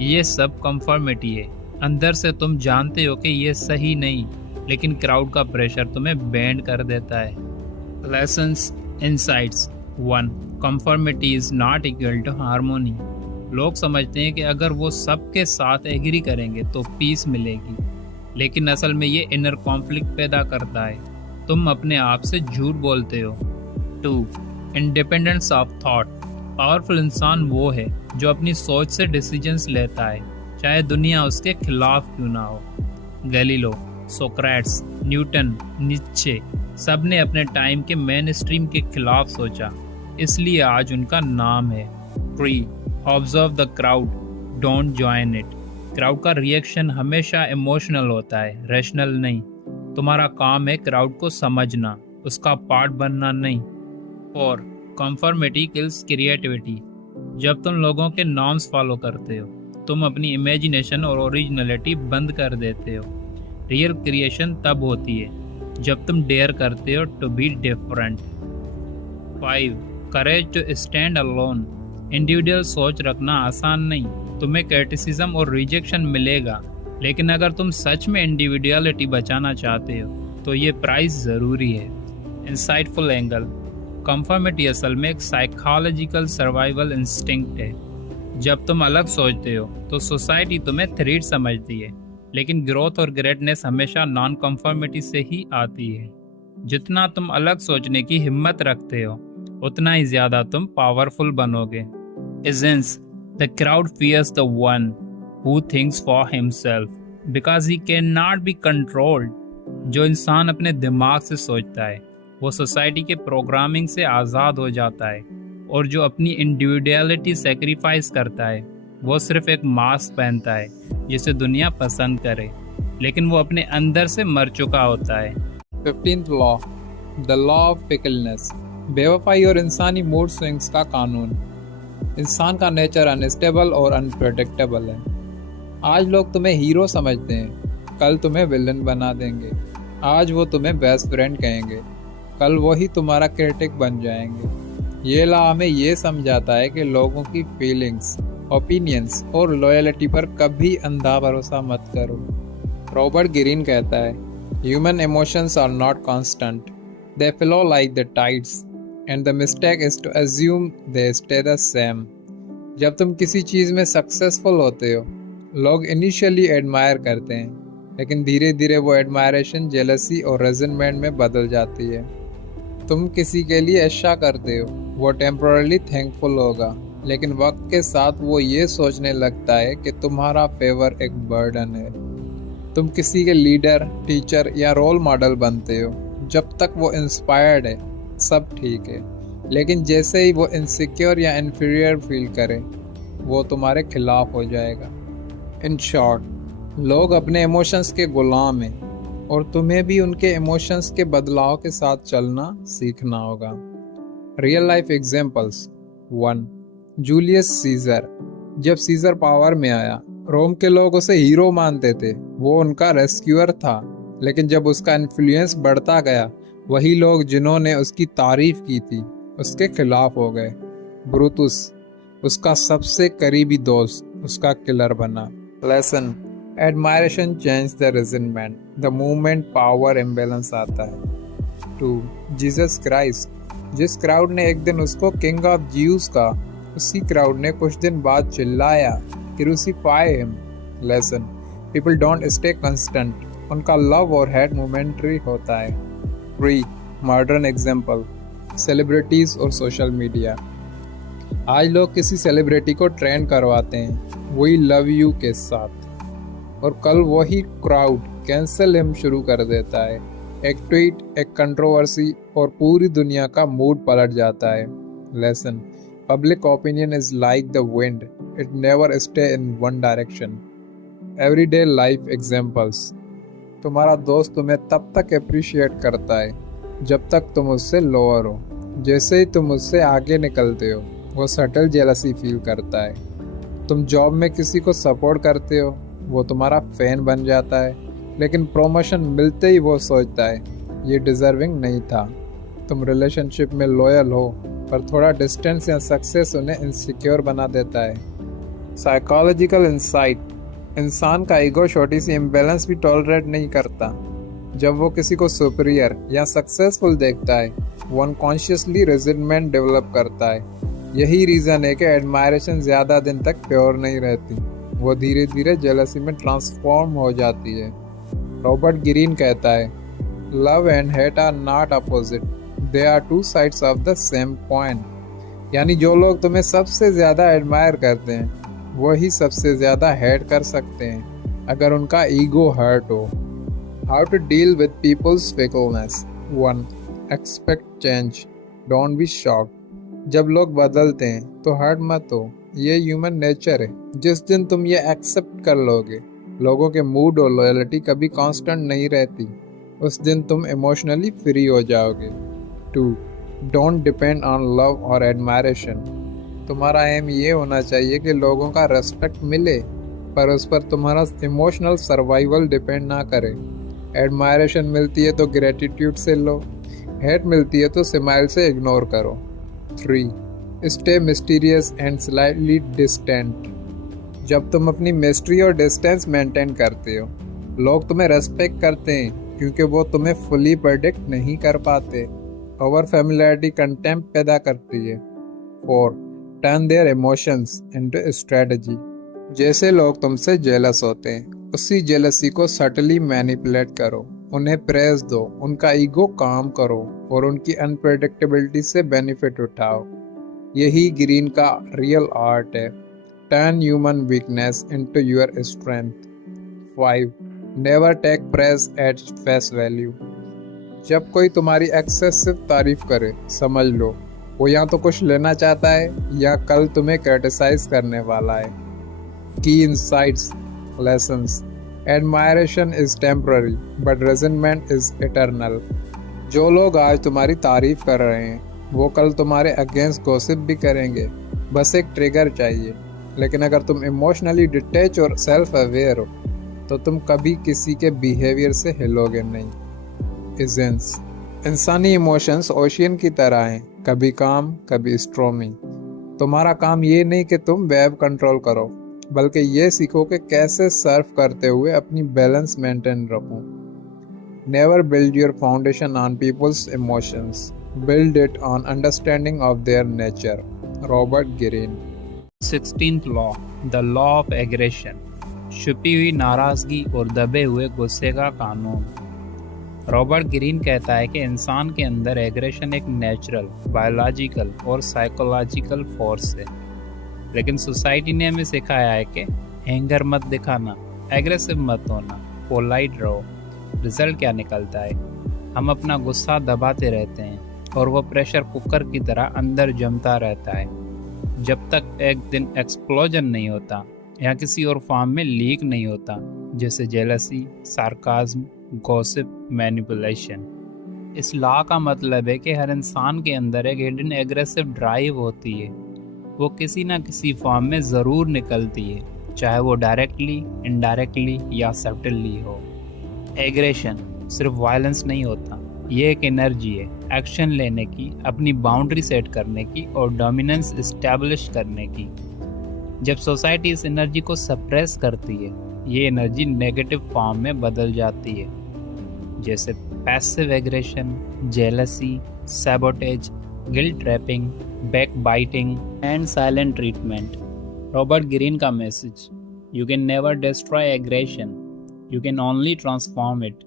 ये सब कंफर्मिटी है। अंदर से तुम जानते हो कि ये सही नहीं, लेकिन क्राउड का प्रेशर तुम्हें बैंड कर देता है। Lessons, insights. 1. Conformity is not equal to harmony. लोग समझते हैं कि अगर वो सबके साथ एग्री करेंगे तो पीस मिलेगी, लेकिन असल में ये इनर कॉन्फ्लिक्ट पैदा करता है। तुम अपने आप से झूठ बोलते हो। 2. Independence of thought. पावरफुल इंसान वो है जो अपनी सोच से डिसीजंस लेता है, चाहे दुनिया उसके खिलाफ क्यों ना हो। गैलीलो, सोक्रेट्स, न्यूटन, नीत्शे, सब ने अपने टाइम के मेन स्ट्रीम के खिलाफ सोचा, इसलिए आज उनका नाम है। 3. Observe the crowd, don't join it. Crowd का रिएक्शन हमेशा इमोशनल होता है, रैशनल नहीं। तुम्हारा काम है क्राउड को समझना, उसका पार्ट बनना नहीं। 4. Conformity kills creativity. जब तुम लोगों के नॉर्म्स फॉलो करते हो तुम अपनी इमेजिनेशन और ओरिजिनलिटी बंद कर देते हो। रियल क्रिएशन तब होती है जब तुम डेयर करते हो to be different. 5. Courage to stand alone. Individual सोच रखना आसान नहीं, तुम्हें क्रिटिसिज्म और रिजेक्शन मिलेगा, लेकिन अगर तुम सच में इंडिविजुअलिटी बचाना चाहते हो तो ये प्राइस ज़रूरी है। Insightful angle. कंफर्मिटी असल में एक साइकोलॉजिकल सर्वाइवल इंस्टिंक्ट है। जब तुम अलग सोचते हो तो सोसाइटी तुम्हें थ्रेट समझती है, लेकिन ग्रोथ और ग्रेटनेस हमेशा नॉन कंफर्मिटी से ही आती है। जितना तुम अलग सोचने की हिम्मत रखते हो उतना ही ज़्यादा तुम पावरफुल बनोगे। Essence, the crowd fears the one who thinks for himself because he cannot be controlled. जो इंसान अपने दिमाग से सोचता है वो सोसाइटी के प्रोग्रामिंग से आज़ाद हो जाता है, और जो अपनी इंडिविजुअलिटी सेक्रीफाइस करता है वो सिर्फ एक मास्क पहनता है जिसे दुनिया पसंद करे, लेकिन वो अपने अंदर से मर चुका होता है। 15th law, the law of fickleness, बेवफाई और इंसानी मूड स्विंग्स का कानून। इंसान का नेचर अनस्टेबल और अनप्रेडिक्टेबल है। आज लोग तुम्हें हीरो समझते हैं, कल तुम्हें विलन बना देंगे। आज वो तुम्हें बेस्ट फ्रेंड कहेंगे, कल वही तुम्हारा क्रिटिक बन जाएंगे। ये लॉ हमें ये समझाता है कि लोगों की फीलिंग्स, ओपिनियंस और लॉयल्टी पर कभी अंधा भरोसा मत करो। रॉबर्ट ग्रीन कहता है, human emotions are not constant, they flow like the tides and the mistake is to assume they stay the same. जब तुम किसी चीज़ में सक्सेसफुल होते हो, लोग इनिशियली एडमायर करते हैं, लेकिन धीरे धीरे वो एडमायरेशन जेलसी और रेजनमेंट में बदल जाती है। तुम किसी के लिए अच्छा करते हो, वो टेम्पोरली थैंकफुल होगा, लेकिन वक्त के साथ वो ये सोचने लगता है कि तुम्हारा फेवर एक बर्डन है। तुम किसी के लीडर, टीचर या रोल मॉडल बनते हो, जब तक वो इंस्पायर्ड है सब ठीक है, लेकिन जैसे ही वो इनसिक्योर या इन्फीरियर फील करे, वो तुम्हारे खिलाफ हो जाएगा। इन शॉर्ट, लोग अपने इमोशंस के गुलाम हैं, और तुम्हें भी उनके इमोशंस के बदलाव के साथ चलना सीखना होगा। Real life examples. 1. Julius Caesar. जब सीजर पावर में आया, रोम के लोग उसे हीरो मानते थे, वो उनका रेस्क्यूअर था, लेकिन जब उसका इन्फ्लुएंस बढ़ता गया, वही लोग जिन्होंने उसकी तारीफ की थी उसके खिलाफ हो गए। ब्रूटुस, उसका सबसे करीबी दोस्त, उसका किलर बना। Lesson, admiration change the resentment the movement power imbalance आता है। 2. Jesus Christ. जिस क्राउड ने एक दिन उसको किंग ऑफ ज्यूज कहा, उसी क्राउड ने कुछ दिन बाद चिल्लाया, crucify him. Lesson, people don't stay constant, उनका लव और हेट मोमेंटरी होता है। 3. मॉडर्न एग्जाम्पल, सेलिब्रिटीज और सोशल मीडिया। आज लोग किसी सेलिब्रिटी को ट्रेंड करवाते हैं वही लव यू के साथ, और कल वही क्राउड कैंसिल हिम शुरू कर देता है। एक ट्वीट, एक कंट्रोवर्सी, और पूरी दुनिया का मूड पलट जाता है। Lesson, public opinion is like the wind, it never stay in one direction. Everyday life examples. तुम्हारा दोस्त तुम्हें तब तक अप्रिशिएट करता है जब तक तुम उससे लोअर हो। जैसे ही तुम उससे आगे निकलते हो, वो सटल जेलसी फील करता है। तुम जॉब में किसी को सपोर्ट करते हो, वो तुम्हारा फैन बन जाता है, लेकिन प्रमोशन मिलते ही वो सोचता है ये डिजर्विंग नहीं था। तुम रिलेशनशिप में लॉयल हो, पर थोड़ा डिस्टेंस या सक्सेस उन्हें इनसिक्योर बना देता है। Psychological insight. इंसान का ईगो छोटी सी इम्बैलेंस भी टॉलरेट नहीं करता। जब वो किसी को सुपीरियर या सक्सेसफुल देखता है, वो अनकॉन्शियसली रेजिडमेंट डेवलप करता है। यही रीज़न है कि एडमायरेशन ज़्यादा दिन तक प्योर नहीं रहती, वो धीरे धीरे जेलसी में ट्रांसफॉर्म हो जाती है। रॉबर्ट ग्रीन कहता है, love and hate are not opposite, they are two sides of the same coin. यानी जो लोग तुम्हें सबसे ज़्यादा एडमायर करते हैं, वही सबसे ज़्यादा हेट कर सकते हैं अगर उनका ईगो हर्ट हो। How to deal with people's fickleness. 1. Expect change, don't be shocked. जब लोग बदलते हैं तो हर्ट मत हो, ये ह्यूमन नेचर है। जिस दिन तुम ये एक्सेप्ट कर लोगे, लोगों के मूड और लॉयल्टी कभी कांस्टेंट नहीं रहती, उस दिन तुम इमोशनली फ्री हो जाओगे। 2. डोंट डिपेंड ऑन लव और एडमायरेशन। तुम्हारा एम ये होना चाहिए कि लोगों का रेस्पेक्ट मिले, पर उस पर तुम्हारा इमोशनल सर्वाइवल डिपेंड ना करे। एडमायरेशन मिलती है तो ग्रेटिट्यूड से लो, हेट मिलती है तो स्माइल से इग्नोर करो। 3. Stay mysterious and slightly distant. जब तुम अपनी मिस्ट्री और डिस्टेंस मेंटेन करते हो, लोग तुम्हें रेस्पेक्ट करते हैं क्योंकि वो तुम्हें फुली प्रेडिक्ट नहीं कर पाते। ओवर फैमिलियरिटी कंटेम्प्ट पैदा करती है। 4. Turn their emotions into strategy. जैसे लोग तुमसे जेलस होते हैं, उसी जेलसी को सटली मैनिपुलेट करो, उन्हें प्रेस दो, उनका ईगो काम करो और उनकी अनप्रेडिक्टेबिलिटी से बेनिफिट उठाओ। यही ग्रीन का रियल आर्ट है। Turn human weakness into your strength. 5. Never take praise at face value. जब कोई तुम्हारी एक्सेसिव तारीफ करे, समझ लो वो या तो कुछ लेना चाहता है या कल तुम्हें क्रिटिसाइज करने वाला है। की insights lessons. Admiration is temporary but resentment is eternal. जो लोग आज तुम्हारी तारीफ कर रहे हैं वो कल तुम्हारे अगेंस्ट गॉसिप भी करेंगे। बस एक ट्रिगर चाहिए। लेकिन अगर तुम इमोशनली डिटैच और सेल्फ अवेयर हो तो तुम कभी किसी के बिहेवियर से हिलोगे नहीं। इजेंस। इंसानी इमोशंस ओशियन की तरह हैं, कभी काम कभी स्ट्रॉमी। तुम्हारा काम ये नहीं कि तुम वेव कंट्रोल करो, बल्कि ये सीखो कि कैसे सर्व करते हुए अपनी बैलेंस मेंटेन रखो। Never build your foundation on people's emotions, build it on understanding of their nature. Robert Greene. 16th law, the law of aggression, छुपी हुई नाराजगी और दबे हुए गुस्से का कानून। रॉबर्ट ग्रीन कहता है कि इंसान के अंदर एग्रेशन एक नेचुरल, बायोलॉजिकल और साइकोलॉजिकल फोर्स है, लेकिन सोसाइटी ने हमें सिखाया है कि एंगर मत दिखाना, एग्रेसिव मत होना, पोलाइट रहो। रिजल्ट क्या निकलता है? हम अपना गुस्सा दबाते रहते हैं और वो प्रेशर कुकर की तरह अंदर जमता रहता है जब तक एक दिन एक्सप्लोजन नहीं होता या किसी और फॉर्म में लीक नहीं होता, जैसे जेलसी, सार्काज्म, गॉसिप, मैनिपुलेशन। इस लॉ का मतलब है कि हर इंसान के अंदर एक हिडन एग्रेसिव ड्राइव होती है। वो किसी ना किसी फॉर्म में ज़रूर निकलती है, चाहे वो डायरेक्टली, इनडायरेक्टली या सब्टिली हो। एग्रेशन सिर्फ वायलेंस नहीं होता, ये एक एनर्जी है एक्शन लेने की, अपनी बाउंड्री सेट करने की और डोमिनेंस इस्टेब्लिश करने की। जब सोसाइटी इस एनर्जी को सप्रेस करती है, ये एनर्जी नेगेटिव फॉर्म में बदल जाती है, जैसे passive aggression, jealousy, sabotage, guilt trapping, backbiting and silent treatment. Robert Greene का message, you can never destroy aggression, you can only transform it.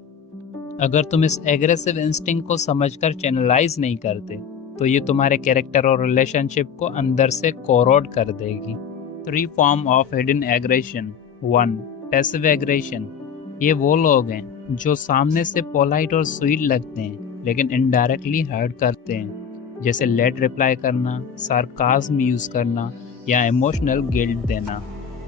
अगर तुम इस एग्रेसिव इंस्टिंक्ट को समझकर चैनलाइज नहीं करते तो ये तुम्हारे कैरेक्टर और रिलेशनशिप को अंदर से कोरोड कर देगी। 3 form of hidden aggression. 1. Passive aggression. ये वो लोग हैं जो सामने से पोलाइट और स्वीट लगते हैं लेकिन इनडायरेक्टली हर्ट करते हैं, जैसे लेट रिप्लाई करना, सार्काज्म यूज़ करना या इमोशनल गिल्ट देना।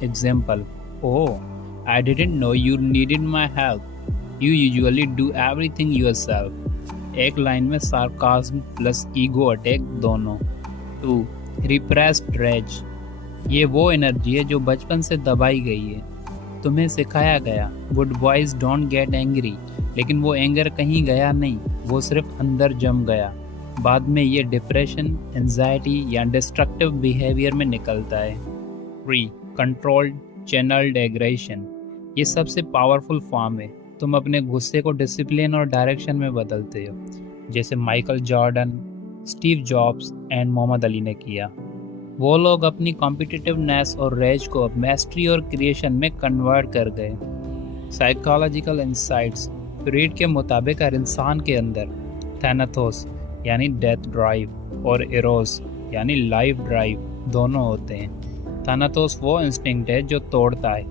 Example, oh I didn't know you needed my help, you usually do everything yourself. एक लाइन में सार्काज्म प्लस ईगो अटैक दोनों। 2. Repressed rage. ये वो एनर्जी है जो बचपन से दबाई गई है। तुम्हें सिखाया गया good boys don't get angry, लेकिन वो एंगर कहीं गया नहीं, वो सिर्फ अंदर जम गया। बाद में ये डिप्रेशन, एंजाइटी या डिस्ट्रक्टिव बिहेवियर में निकलता है। 3. Controlled channelled aggression. ये सबसे पावरफुल फॉर्म है। तुम अपने गुस्से को डिसिप्लिन और डायरेक्शन में बदलते हो, जैसे Michael Jordan, Steve Jobs and Muhammad Ali ने किया। वो लोग अपनी कॉम्पिटिटिवनेस और रेज को अब मैस्ट्री और क्रिएशन में कन्वर्ट कर गए। Psychological insights. फ्रीड के मुताबिक हर इंसान के अंदर थैनाथोस यानी डेथ ड्राइव और इरोस यानी लाइफ ड्राइव दोनों होते हैं। थैनाथोस वो इंस्टिंक्ट है जो तोड़ता है,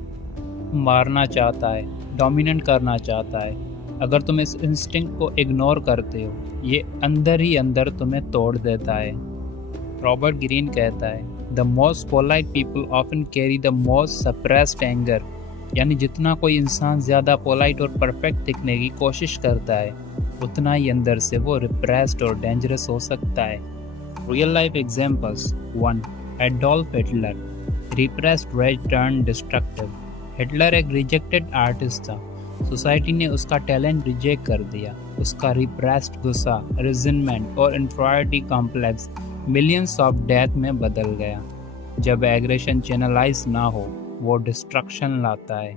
मारना चाहता है, डोमिनेट करना चाहता है। अगर तुम इस इंस्टिंक्ट को इग्नोर करते हो, ये अंदर ही अंदर तुम्हें तोड़ देता है। रॉबर्ट ग्रीन कहता है, the most polite people often carry the most suppressed anger, यानी जितना कोई इंसान ज़्यादा पोलाइट और परफेक्ट दिखने की कोशिश करता है, उतना ही अंदर से वो रिप्रेस्ड और डेंजरस हो सकता है। Real life examples. 1. Adolf Hitler, repressed rage turn destructive. Hitler एक रिजेक्टेड आर्टिस्ट था, सोसाइटी ने उसका टैलेंट रिजेक्ट कर दिया। उसका रिप्रेस्ड गुस्सा, रिजनमेंट और inferiority complex millions of death में बदल गया। जब एग्रेशन चैनलाइज ना हो, वो डिस्ट्रक्शन लाता है।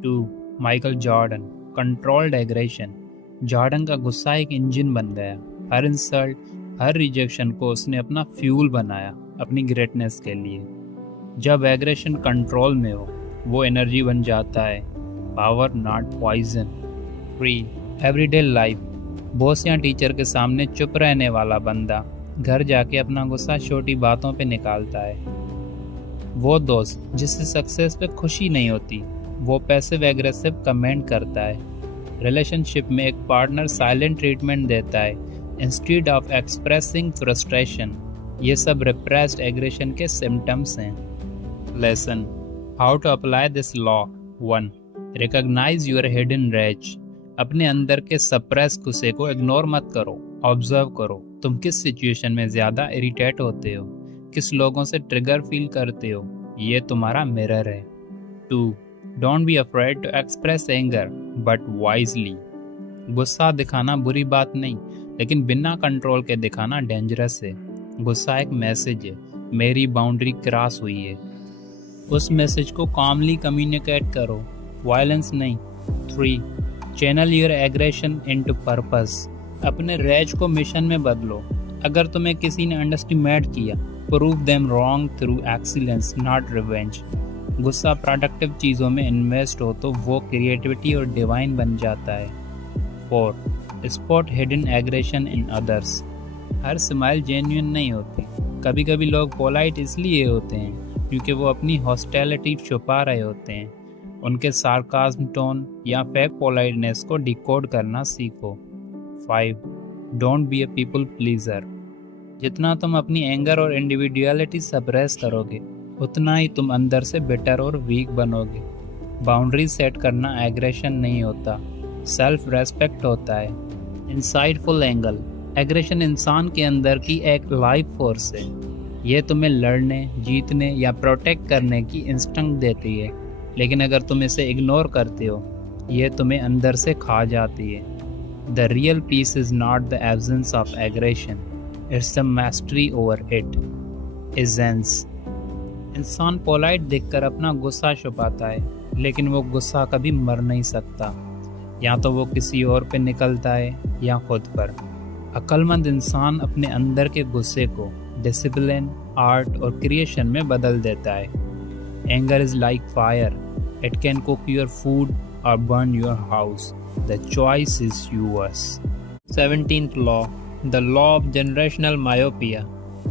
2. Michael Jordan, controlled aggression. Jordan का गुस्सा एक इंजन बन गया। हर इंसल्ट, हर रिजेक्शन को उसने अपना फ्यूल बनाया अपनी ग्रेटनेस के लिए। जब एग्रेशन कंट्रोल में हो, वो एनर्जी बन जाता है, power not poison. 3. Everyday life. Boss या टीचर के सामने चुप रहने वाला बंदा घर जाके अपना गुस्सा छोटी बातों पे निकालता है। वो दोस्त जिससे सक्सेस पे खुशी नहीं होती, वो पैसिव एग्रेसिव कमेंट करता है। रिलेशनशिप में एक पार्टनर साइलेंट ट्रीटमेंट देता है इंस्टेड ऑफ एक्सप्रेसिंग फ्रस्ट्रेशन। ये सब रिप्रेस्ड एग्रेशन के सिम्टम्स हैं। Lesson, how to apply this law. 1. Recognise your hidden rage. अपने अंदर के सप्रेस गुस्से को इग्नोर मत करो, ऑब्जर्व करो। तुम किस सिचुएशन में ज़्यादा इरिटेट होते हो, किस लोगों से ट्रिगर फील करते हो, ये तुम्हारा मिरर है। 2. Don't be afraid to express anger but wisely. गुस्सा दिखाना बुरी बात नहीं, लेकिन बिना कंट्रोल के दिखाना डेंजरस है। गुस्सा एक मैसेज है, मेरी बाउंड्री क्रॉस हुई है। उस मैसेज को कामली कम्युनिकेट करो, वायलेंस नहीं। 3. Channel your aggression into purpose. अपने रैज को मिशन में बदलो। अगर तुम्हें किसी ने अंडरस्टिमेट किया, prove them wrong through excellence not revenge. गुस्सा प्रोडक्टिव चीज़ों में इन्वेस्ट हो तो वो क्रिएटिविटी और डिवाइन बन जाता है। 4. Spot hidden aggression in others. Her smile genuine नहीं होती। कभी कभी लोग पोलाइट इसलिए होते हैं क्योंकि वो अपनी हॉस्टिलिटी छुपा रहे होते हैं। उनके सार्कास्म टोन या फेक पोलाइटनेस को डिकोड करना सीखो। 5. Don't be a people pleaser. जितना तुम अपनी एंगर और इंडिविजुअलिटी सप्रेस करोगे, उतना ही तुम अंदर से बिटर और वीक बनोगे। बाउंड्री सेट करना एग्रेशन नहीं होता, सेल्फ रेस्पेक्ट होता है। Insightful angle. एग्रेशन इंसान के अंदर की एक लाइफ फोर्स है। ये तुम्हें लड़ने, जीतने या प्रोटेक्ट करने की इंस्टिंक्ट देती है, लेकिन अगर तुम इसे इग्नोर करते हो, ये तुम्हें अंदर से खा जाती है। The real piece is not the absence of aggression, it's the mastery over it. Essence. इंसान पोलाइट दिखकर अपना गुस्सा छुपाता है, लेकिन वो गुस्सा कभी मर नहीं सकता। या तो वो किसी और पे निकलता है या खुद पर। अक्लमंद इंसान अपने अंदर के गुस्से को डिसिप्लिन, आर्ट और क्रिएशन में बदल देता है। Anger is like fire, it can cook your food और burn your house. The choice is yours। 17th law, the law of generational myopia.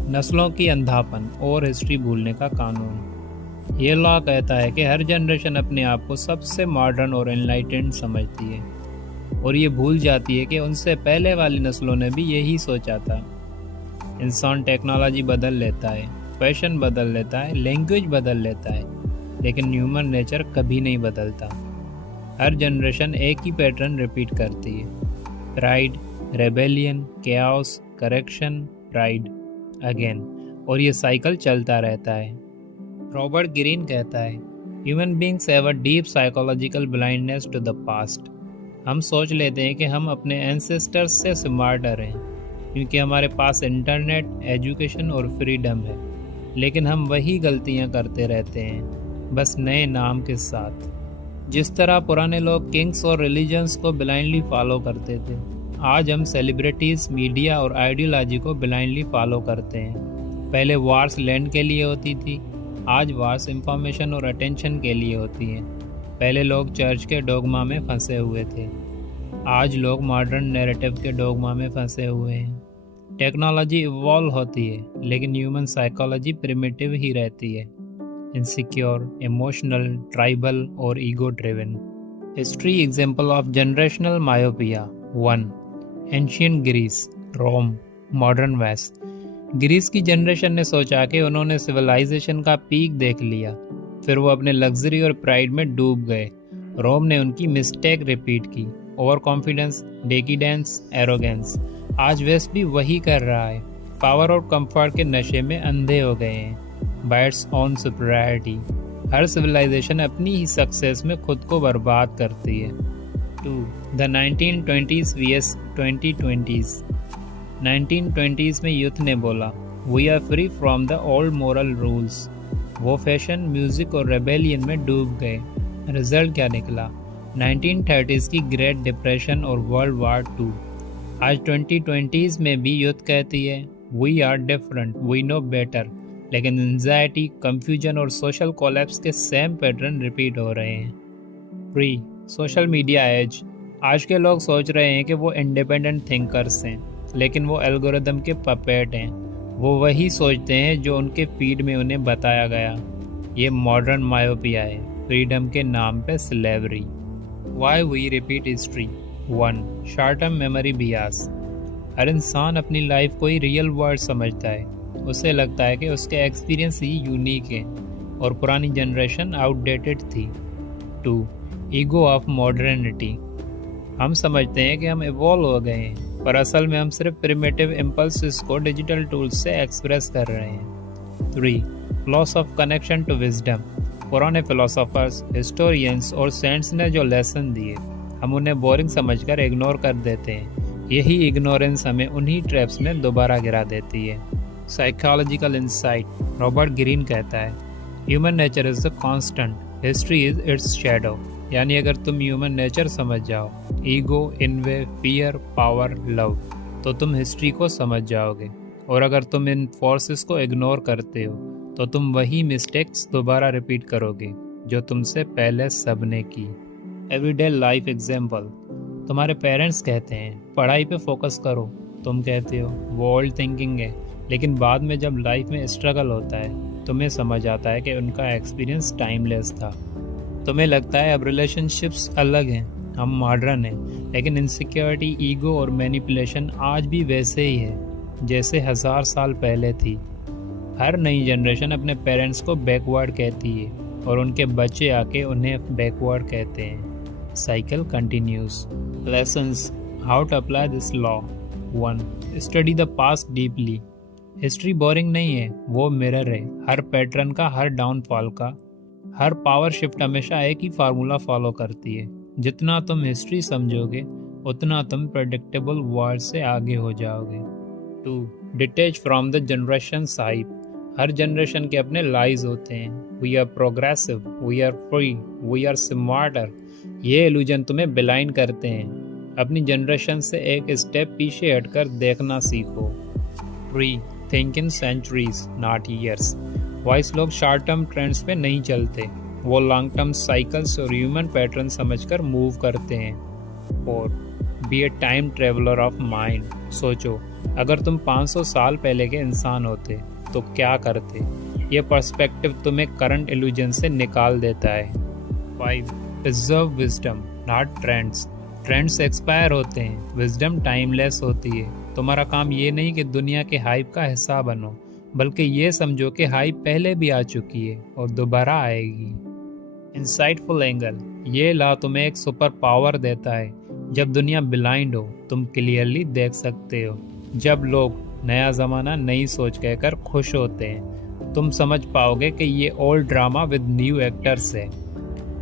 नस्लों की अंधापन और हिस्ट्री भूलने का कानून। ये लॉ कहता है कि हर जनरेशन अपने आप को सबसे मॉडर्न और एनलाइटेंड समझती है, और ये भूल जाती है कि उनसे पहले वाली नस्लों ने भी यही सोचा था। इंसान टेक्नोलॉजी बदल लेता है, फैशन बदल लेता है, लैंग्वेज बदल लेता है, लेकिन ह्यूमन नेचर कभी नहीं बदलता। हर जनरेशन एक ही पैटर्न रिपीट करती है। Pride, rebellion, chaos, correction, pride again, और ये साइकिल चलता रहता है। रॉबर्ट ग्रीन कहता है, human beings have a deep psychological blindness to the past. हम सोच लेते हैं कि हम अपने एंसेस्टर्स से स्मार्टर हैं क्योंकि हमारे पास इंटरनेट, एजुकेशन और फ्रीडम है, लेकिन हम वही गलतियां करते रहते हैं, बस नए नाम के साथ। जिस तरह पुराने लोग किंग्स और रिलीजन्स को ब्लाइंडली फॉलो करते थे, आज हम सेलिब्रिटीज़, मीडिया और आइडियोलॉजी को ब्लाइंडली फॉलो करते हैं। पहले वार्स लैंड के लिए होती थी, आज वार्स इंफॉर्मेशन और अटेंशन के लिए होती हैं। पहले लोग चर्च के डोगमा में फंसे हुए थे, आज लोग मॉडर्न नैरेटिव के डोगमा में फंसे हुए हैं। टेक्नोलॉजी इवॉल्व होती है, लेकिन ह्यूमन साइकोलॉजी प्रिमिटिव ही रहती है, इनसिक्योर, इमोशनल, ट्राइबल और ego driven. History example of generational myopia. 1. Ancient Greece, Rome, modern West. Greece की जनरेशन ने सोचा कि उन्होंने सिविलाइजेशन का पीक देख लिया, फिर वो अपने लग्जरी और प्राइड में डूब गए। रोम ने उनकी मिस्टेक रिपीट की, ओवर कॉन्फिडेंस, डेकिडेंस, एरोगेंस। आज वेस्ट भी वही कर रहा है, पावर और कंफर्ट के नशे में अंधे हो गए हैं, बाय इट्स ओन सुपीरियरिटी। हर सिविलाइजेशन अपनी ही सक्सेस में खुद को बर्बाद करती है। 2. The 1920s vs 2020s। 1920s में यूथ ने बोला, we are free from the old moral rules. वो फैशन, म्यूजिक और रेबेलियन में डूब गए। रिजल्ट क्या निकला? 1930s की ग्रेट डिप्रेशन और वर्ल्ड वॉर 2। आज 2020s में भी यूथ कहती है, we are different, we know better, लेकिन एंजाइटी, कंफ्यूजन और सोशल कोलैप्स के सेम पैटर्न रिपीट हो रहे हैं। Pre social media as. आज के लोग सोच रहे हैं कि वो इंडिपेंडेंट थिंकर्स हैं, लेकिन वो एल्गोरिदम के पपेट हैं। वो वही सोचते हैं जो उनके फीड में उन्हें बताया गया। ये मॉडर्न मायोपिया है। फ्रीडम के नाम पे slavery. Why we repeat history. 1. Short term memory bias. हर इंसान अपनी लाइफ को ही रियल वर्ल्ड समझता है। उसे लगता है कि उसके एक्सपीरियंस ही यूनिक है और पुरानी जनरेशन आउटडेटेड थी। 2. Ego of modernity. हम समझते हैं कि हम इवॉल्व हो गए हैं, पर असल में हम सिर्फ प्रिमिटिव इम्पल्सेस को डिजिटल टूल्स से एक्सप्रेस कर रहे हैं। 3. Loss of connection to wisdom. पुराने फिलोसोफर्स, हिस्टोरियंस और सेंट्स ने जो लेसन दिए, हम उन्हें बोरिंग समझकर इग्नोर कर देते हैं। यही इग्नोरेंस हमें उन्हीं ट्रैप्स में दोबारा गिरा देती है। Psychological insight. रॉबर्ट ग्रीन कहता है, human nature is the constant, history is it's shadow. यानी अगर तुम ह्यूमन नेचर समझ जाओ, ईगो, इनवे, फियर, पावर, लव, तो तुम हिस्ट्री को समझ जाओगे। और अगर तुम इन फोर्सेस को इग्नोर करते हो तो तुम वही मिस्टेक्स दोबारा रिपीट करोगे जो तुमसे पहले सबने की। Everyday life example. तुम्हारे पेरेंट्स कहते हैं पढ़ाई पे फोकस करो, तुम कहते हो वो ओल्ड थिंकिंग है, लेकिन बाद में जब लाइफ में स्ट्रगल होता है तुम्हें समझ आता है कि उनका एक्सपीरियंस टाइमलेस था। तुम्हें लगता है अब रिलेशनशिप्स अलग हैं, हम मॉडर्न हैं, लेकिन इनसिक्योरिटी, ईगो और मैनिपुलेशन आज भी वैसे ही है जैसे 1000 साल पहले थी। हर नई जनरेशन अपने पेरेंट्स को बैकवर्ड कहती है और उनके बच्चे आके उन्हें बैकवर्ड कहते हैं। Cycle continues. Lessons, how to apply this law. 1. Study the past deeply. History boring नहीं है, वो मिरर है हर पैटर्न का, हर डाउनफॉल का। हर पावर शिफ्ट हमेशा एक ही फार्मूला फॉलो करती है। जितना तुम हिस्ट्री समझोगे उतना तुम प्रेडिक्टेबल वर्ल्ड से आगे हो जाओगे। 2. Detach from the generation साइप। Her generation के अपने लाइज होते हैं। We are progressive, we are free, we are smarter. ये इल्यूजन तुम्हें ब्लाइंड करते हैं। अपनी जनरेशन से एक स्टेप पीछे हटकर देखना सीखो। 3. Think in centuries not years. Voice लोग शॉर्ट टर्म ट्रेंड्स पे नहीं चलते, वो लॉन्ग टर्म साइकिल्स और ह्यूमन पैटर्न समझकर मूव करते हैं। 4. B A time traveller of mind. सोचो, अगर तुम 500 साल पहले के इंसान होते तो क्या करते। ये पर्सपेक्टिव तुम्हें करंट इल्यूजन से निकाल देता है। 5. Preserve wisdom not trends. Trends expire होते हैं, विजडम टाइमलेस होती है। तुम्हारा काम ये नहीं कि दुनिया के हाइप का हिस्सा बनो, बल्कि ये समझो कि हाइप पहले भी आ चुकी है और दोबारा आएगी। Insightful angle. ये लॉ तुम्हें एक सुपर पावर देता है। जब दुनिया ब्लाइंड हो तुम क्लियरली देख सकते हो। जब लोग नया ज़माना नई सोच कहकर खुश होते हैं तुम समझ पाओगे कि ये old drama with new actors है।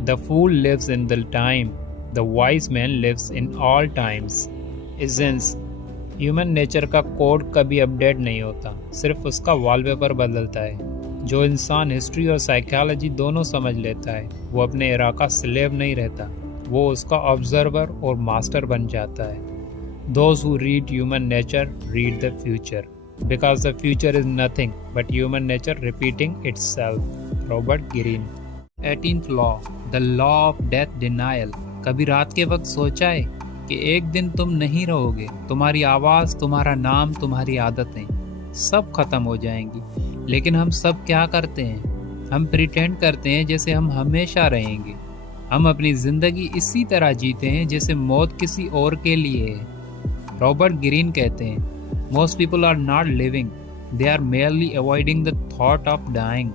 The fool lives in the time, the wise man lives in all times. Essence. Human nature का कोड कभी अपडेट नहीं होता, सिर्फ उसका वॉलपेपर बदलता है। जो इंसान हिस्ट्री और साइकोलॉजी दोनों समझ लेता है वो अपने एरा का स्लेव नहीं रहता, वो उसका ऑब्जर्वर और मास्टर बन जाता है। Those who read human nature read the future, because the future is nothing but human nature repeating itself. Robert Greene. 18th law, the law of death denial. कभी रात के वक्त सोचा है कि एक दिन तुम नहीं रहोगे, तुम्हारी आवाज़, तुम्हारा नाम, तुम्हारी आदतें सब खत्म हो जाएंगी। लेकिन हम सब क्या करते हैं, हम प्रिटेंड करते हैं जैसे हम हमेशा रहेंगे। हम अपनी ज़िंदगी इसी तरह जीते हैं जैसे मौत किसी और के लिए है। रॉबर्ट ग्रीन कहते हैं, most people are not living, they are merely avoiding the thought of dying.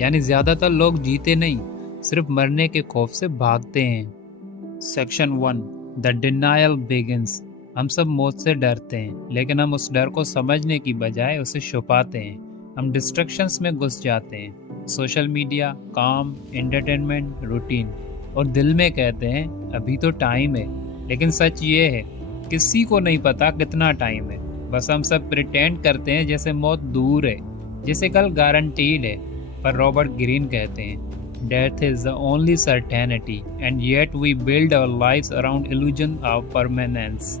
यानी ज़्यादातर लोग जीते नहीं, सिर्फ मरने के खौफ से भागते हैं। Section 1, the denial begins. हम सब मौत से डरते हैं, लेकिन हम उस डर को समझने की बजाय उसे छुपाते हैं। हम डिस्ट्रैक्शंस में घुस जाते हैं, सोशल मीडिया, काम, एंटरटेनमेंट, रूटीन, और दिल में कहते हैं अभी तो टाइम है। लेकिन सच ये है किसी को नहीं पता कितना टाइम है। बस हम सब प्रिटेंड करते हैं जैसे मौत दूर है, जैसे कल गारंटीड है। पर रॉबर्ट ग्रीन कहते हैं death is the only certainty and yet we build our lives around illusion of permanence.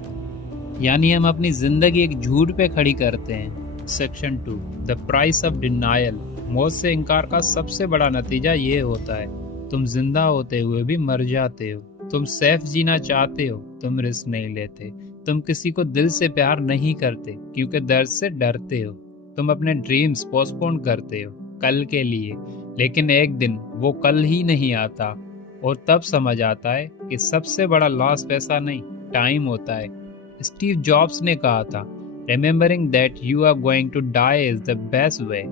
यानी हम अपनी जिंदगी एक झूठ पे खड़ी करते हैं। Section 2, the price of denial. मौत से इनकार का सबसे बड़ा नतीजा ये होता है तुम जिंदा होते हुए भी मर जाते हो। तुम सेफ जीना चाहते हो, तुम रिस्क नहीं लेते। तुम किसी को दिल से प्यार नहीं करते क्योंकि दर्द से डरते हो। तुम अपने ड्रीम्स पोस्टपोन करते हो कल के लिए, लेकिन एक दिन वो कल ही नहीं आता और तब समझ आता है कि सबसे बड़ा लॉस पैसा नहीं, टाइम होता है। स्टीव जॉब्स ने कहा था, remembering that you are going to die is the best way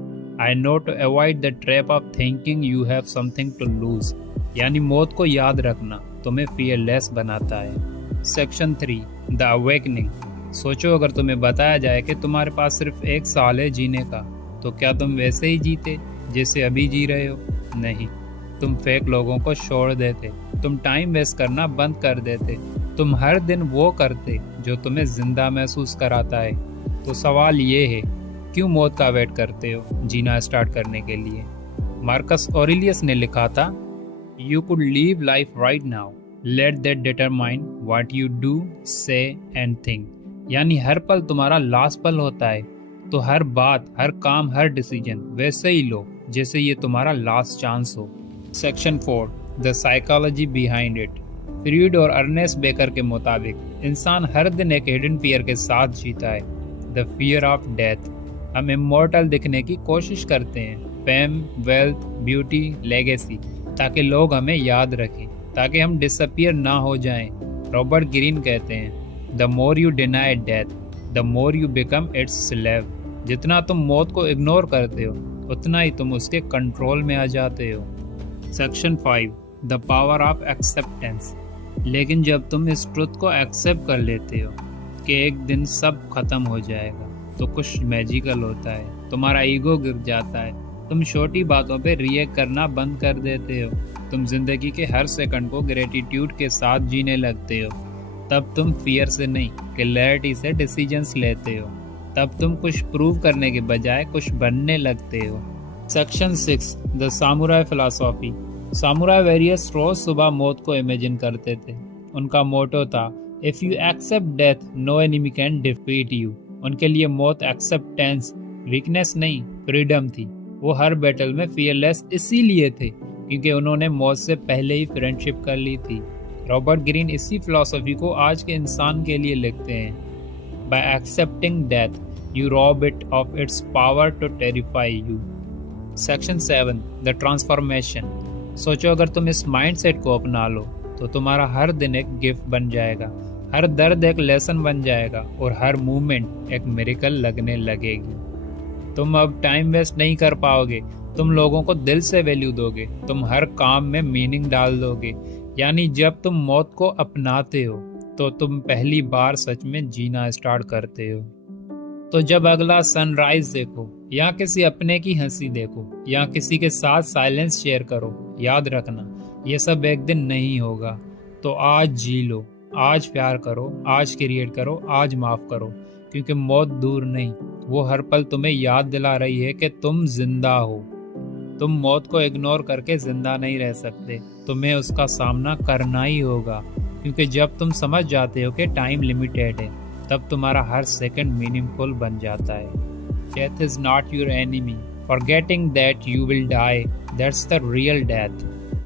I know to avoid the trap of thinking you have something to lose. यानी मौत को याद रखना तुम्हें फियरलेस बनाता है। Section 3, the awakening. सोचो अगर तुम्हें बताया जाए कि तुम्हारे पास सिर्फ 1 साल है जीने का, तो क्या तुम वैसे ही जीते जैसे अभी जी रहे हो? नहीं, तुम फेक लोगों को छोड़ देते, तुम टाइम वेस्ट करना बंद कर देते, तुम हर दिन वो करते जो तुम्हें जिंदा महसूस कराता है। तो सवाल ये है, क्यों मौत का वेट करते हो जीना स्टार्ट करने के लिए? मार्कस ऑरेलियस ने लिखा था, you could leave life right now, let that determine what you do, से एंड थिंक। यानी हर पल तुम्हारा लास्ट पल होता है, तो हर बात, हर काम, हर डिसीजन वैसे ही लो जैसे ये तुम्हारा लास्ट चांस हो। Section 4, the psychology behind it. Freed और अर्नेस्ट बेकर के मुताबिक इंसान हर दिन एक हिडन फियर के साथ जीता है, द फियर ऑफ डेथ। हम इमॉर्टल दिखने की कोशिश करते हैं, फेम, वेल्थ, ब्यूटी, लेगेसी, ताकि लोग हमें याद रखें, ताकि हम डिसअपियर ना हो जाएं। रॉबर्ट ग्रीन कहते हैं, the more you deny death, the more you become it's slave. जितना तुम मौत को इग्नोर करते हो, उतना ही तुम उसके कंट्रोल में आ जाते हो। Section 5, the power of acceptance. लेकिन जब तुम इस ट्रुथ को एक्सेप्ट कर लेते हो कि एक दिन सब खत्म हो जाएगा, तो कुछ मैजिकल होता है। तुम्हारा ईगो गिर जाता है, तुम छोटी बातों पे रिएक्ट करना बंद कर देते हो, तुम जिंदगी के हर सेकंड को ग्रेटिट्यूड के साथ जीने लगते हो। तब तुम फियर से नहीं, क्लैरिटी से डिसीजंस लेते हो। तब तुम कुछ प्रूव करने के बजाय कुछ बनने लगते हो। Section 6, the samurai philosophy. Samurai warriors रोज सुबह मौत को इमेजिन करते थे। उनका मोटो था, if you accept death no enemy can defeat you. उनके लिए मौत एक्सेप्टेंस, वीकनेस नहीं, फ्रीडम थी। वो हर बैटल में फियरलेस इसीलिए थे क्योंकि उन्होंने मौत से पहले ही फ्रेंडशिप कर ली थी। रॉबर्ट ग्रीन इसी फिलॉसफी को आज के इंसान के लिए लिखते हैं, bye accepting death you Rob it of its power to terrify you. Section 7, the transformation. सोचो अगर तुम इस माइंडसेट को अपना लो तो तुम्हारा हर दिन एक गिफ्ट बन जाएगा, हर दर्द एक लेसन बन जाएगा और हर मूवमेंट एक मिरेकल लगने लगेगी। तुम अब टाइम वेस्ट नहीं कर पाओगे, तुम लोगों को दिल से वैल्यू दोगे, तुम हर काम में मीनिंग डाल दोगे। यानी जब तुम मौत को अपनाते हो तो तुम पहली बार सच में जीना स्टार्ट करते हो। तो जब अगला सनराइज देखो या किसी अपने की हंसी देखो या किसी के साथ साइलेंस शेयर करो, याद रखना ये सब एक दिन नहीं होगा। तो आज जी लो, आज प्यार करो, आज क्रिएट करो, आज माफ करो, क्योंकि मौत दूर नहीं, वो हर पल तुम्हें याद दिला रही है कि तुम जिंदा हो। तुम मौत को इग्नोर करके जिंदा नहीं रह सकते, तुम्हें उसका सामना करना ही होगा, क्योंकि जब तुम समझ जाते हो कि टाइम लिमिटेड है, तब तुम्हारा हर सेकंड मीनिंगफुल बन जाता है। Death is not your enemy. Forgetting that you will die, that's the real death.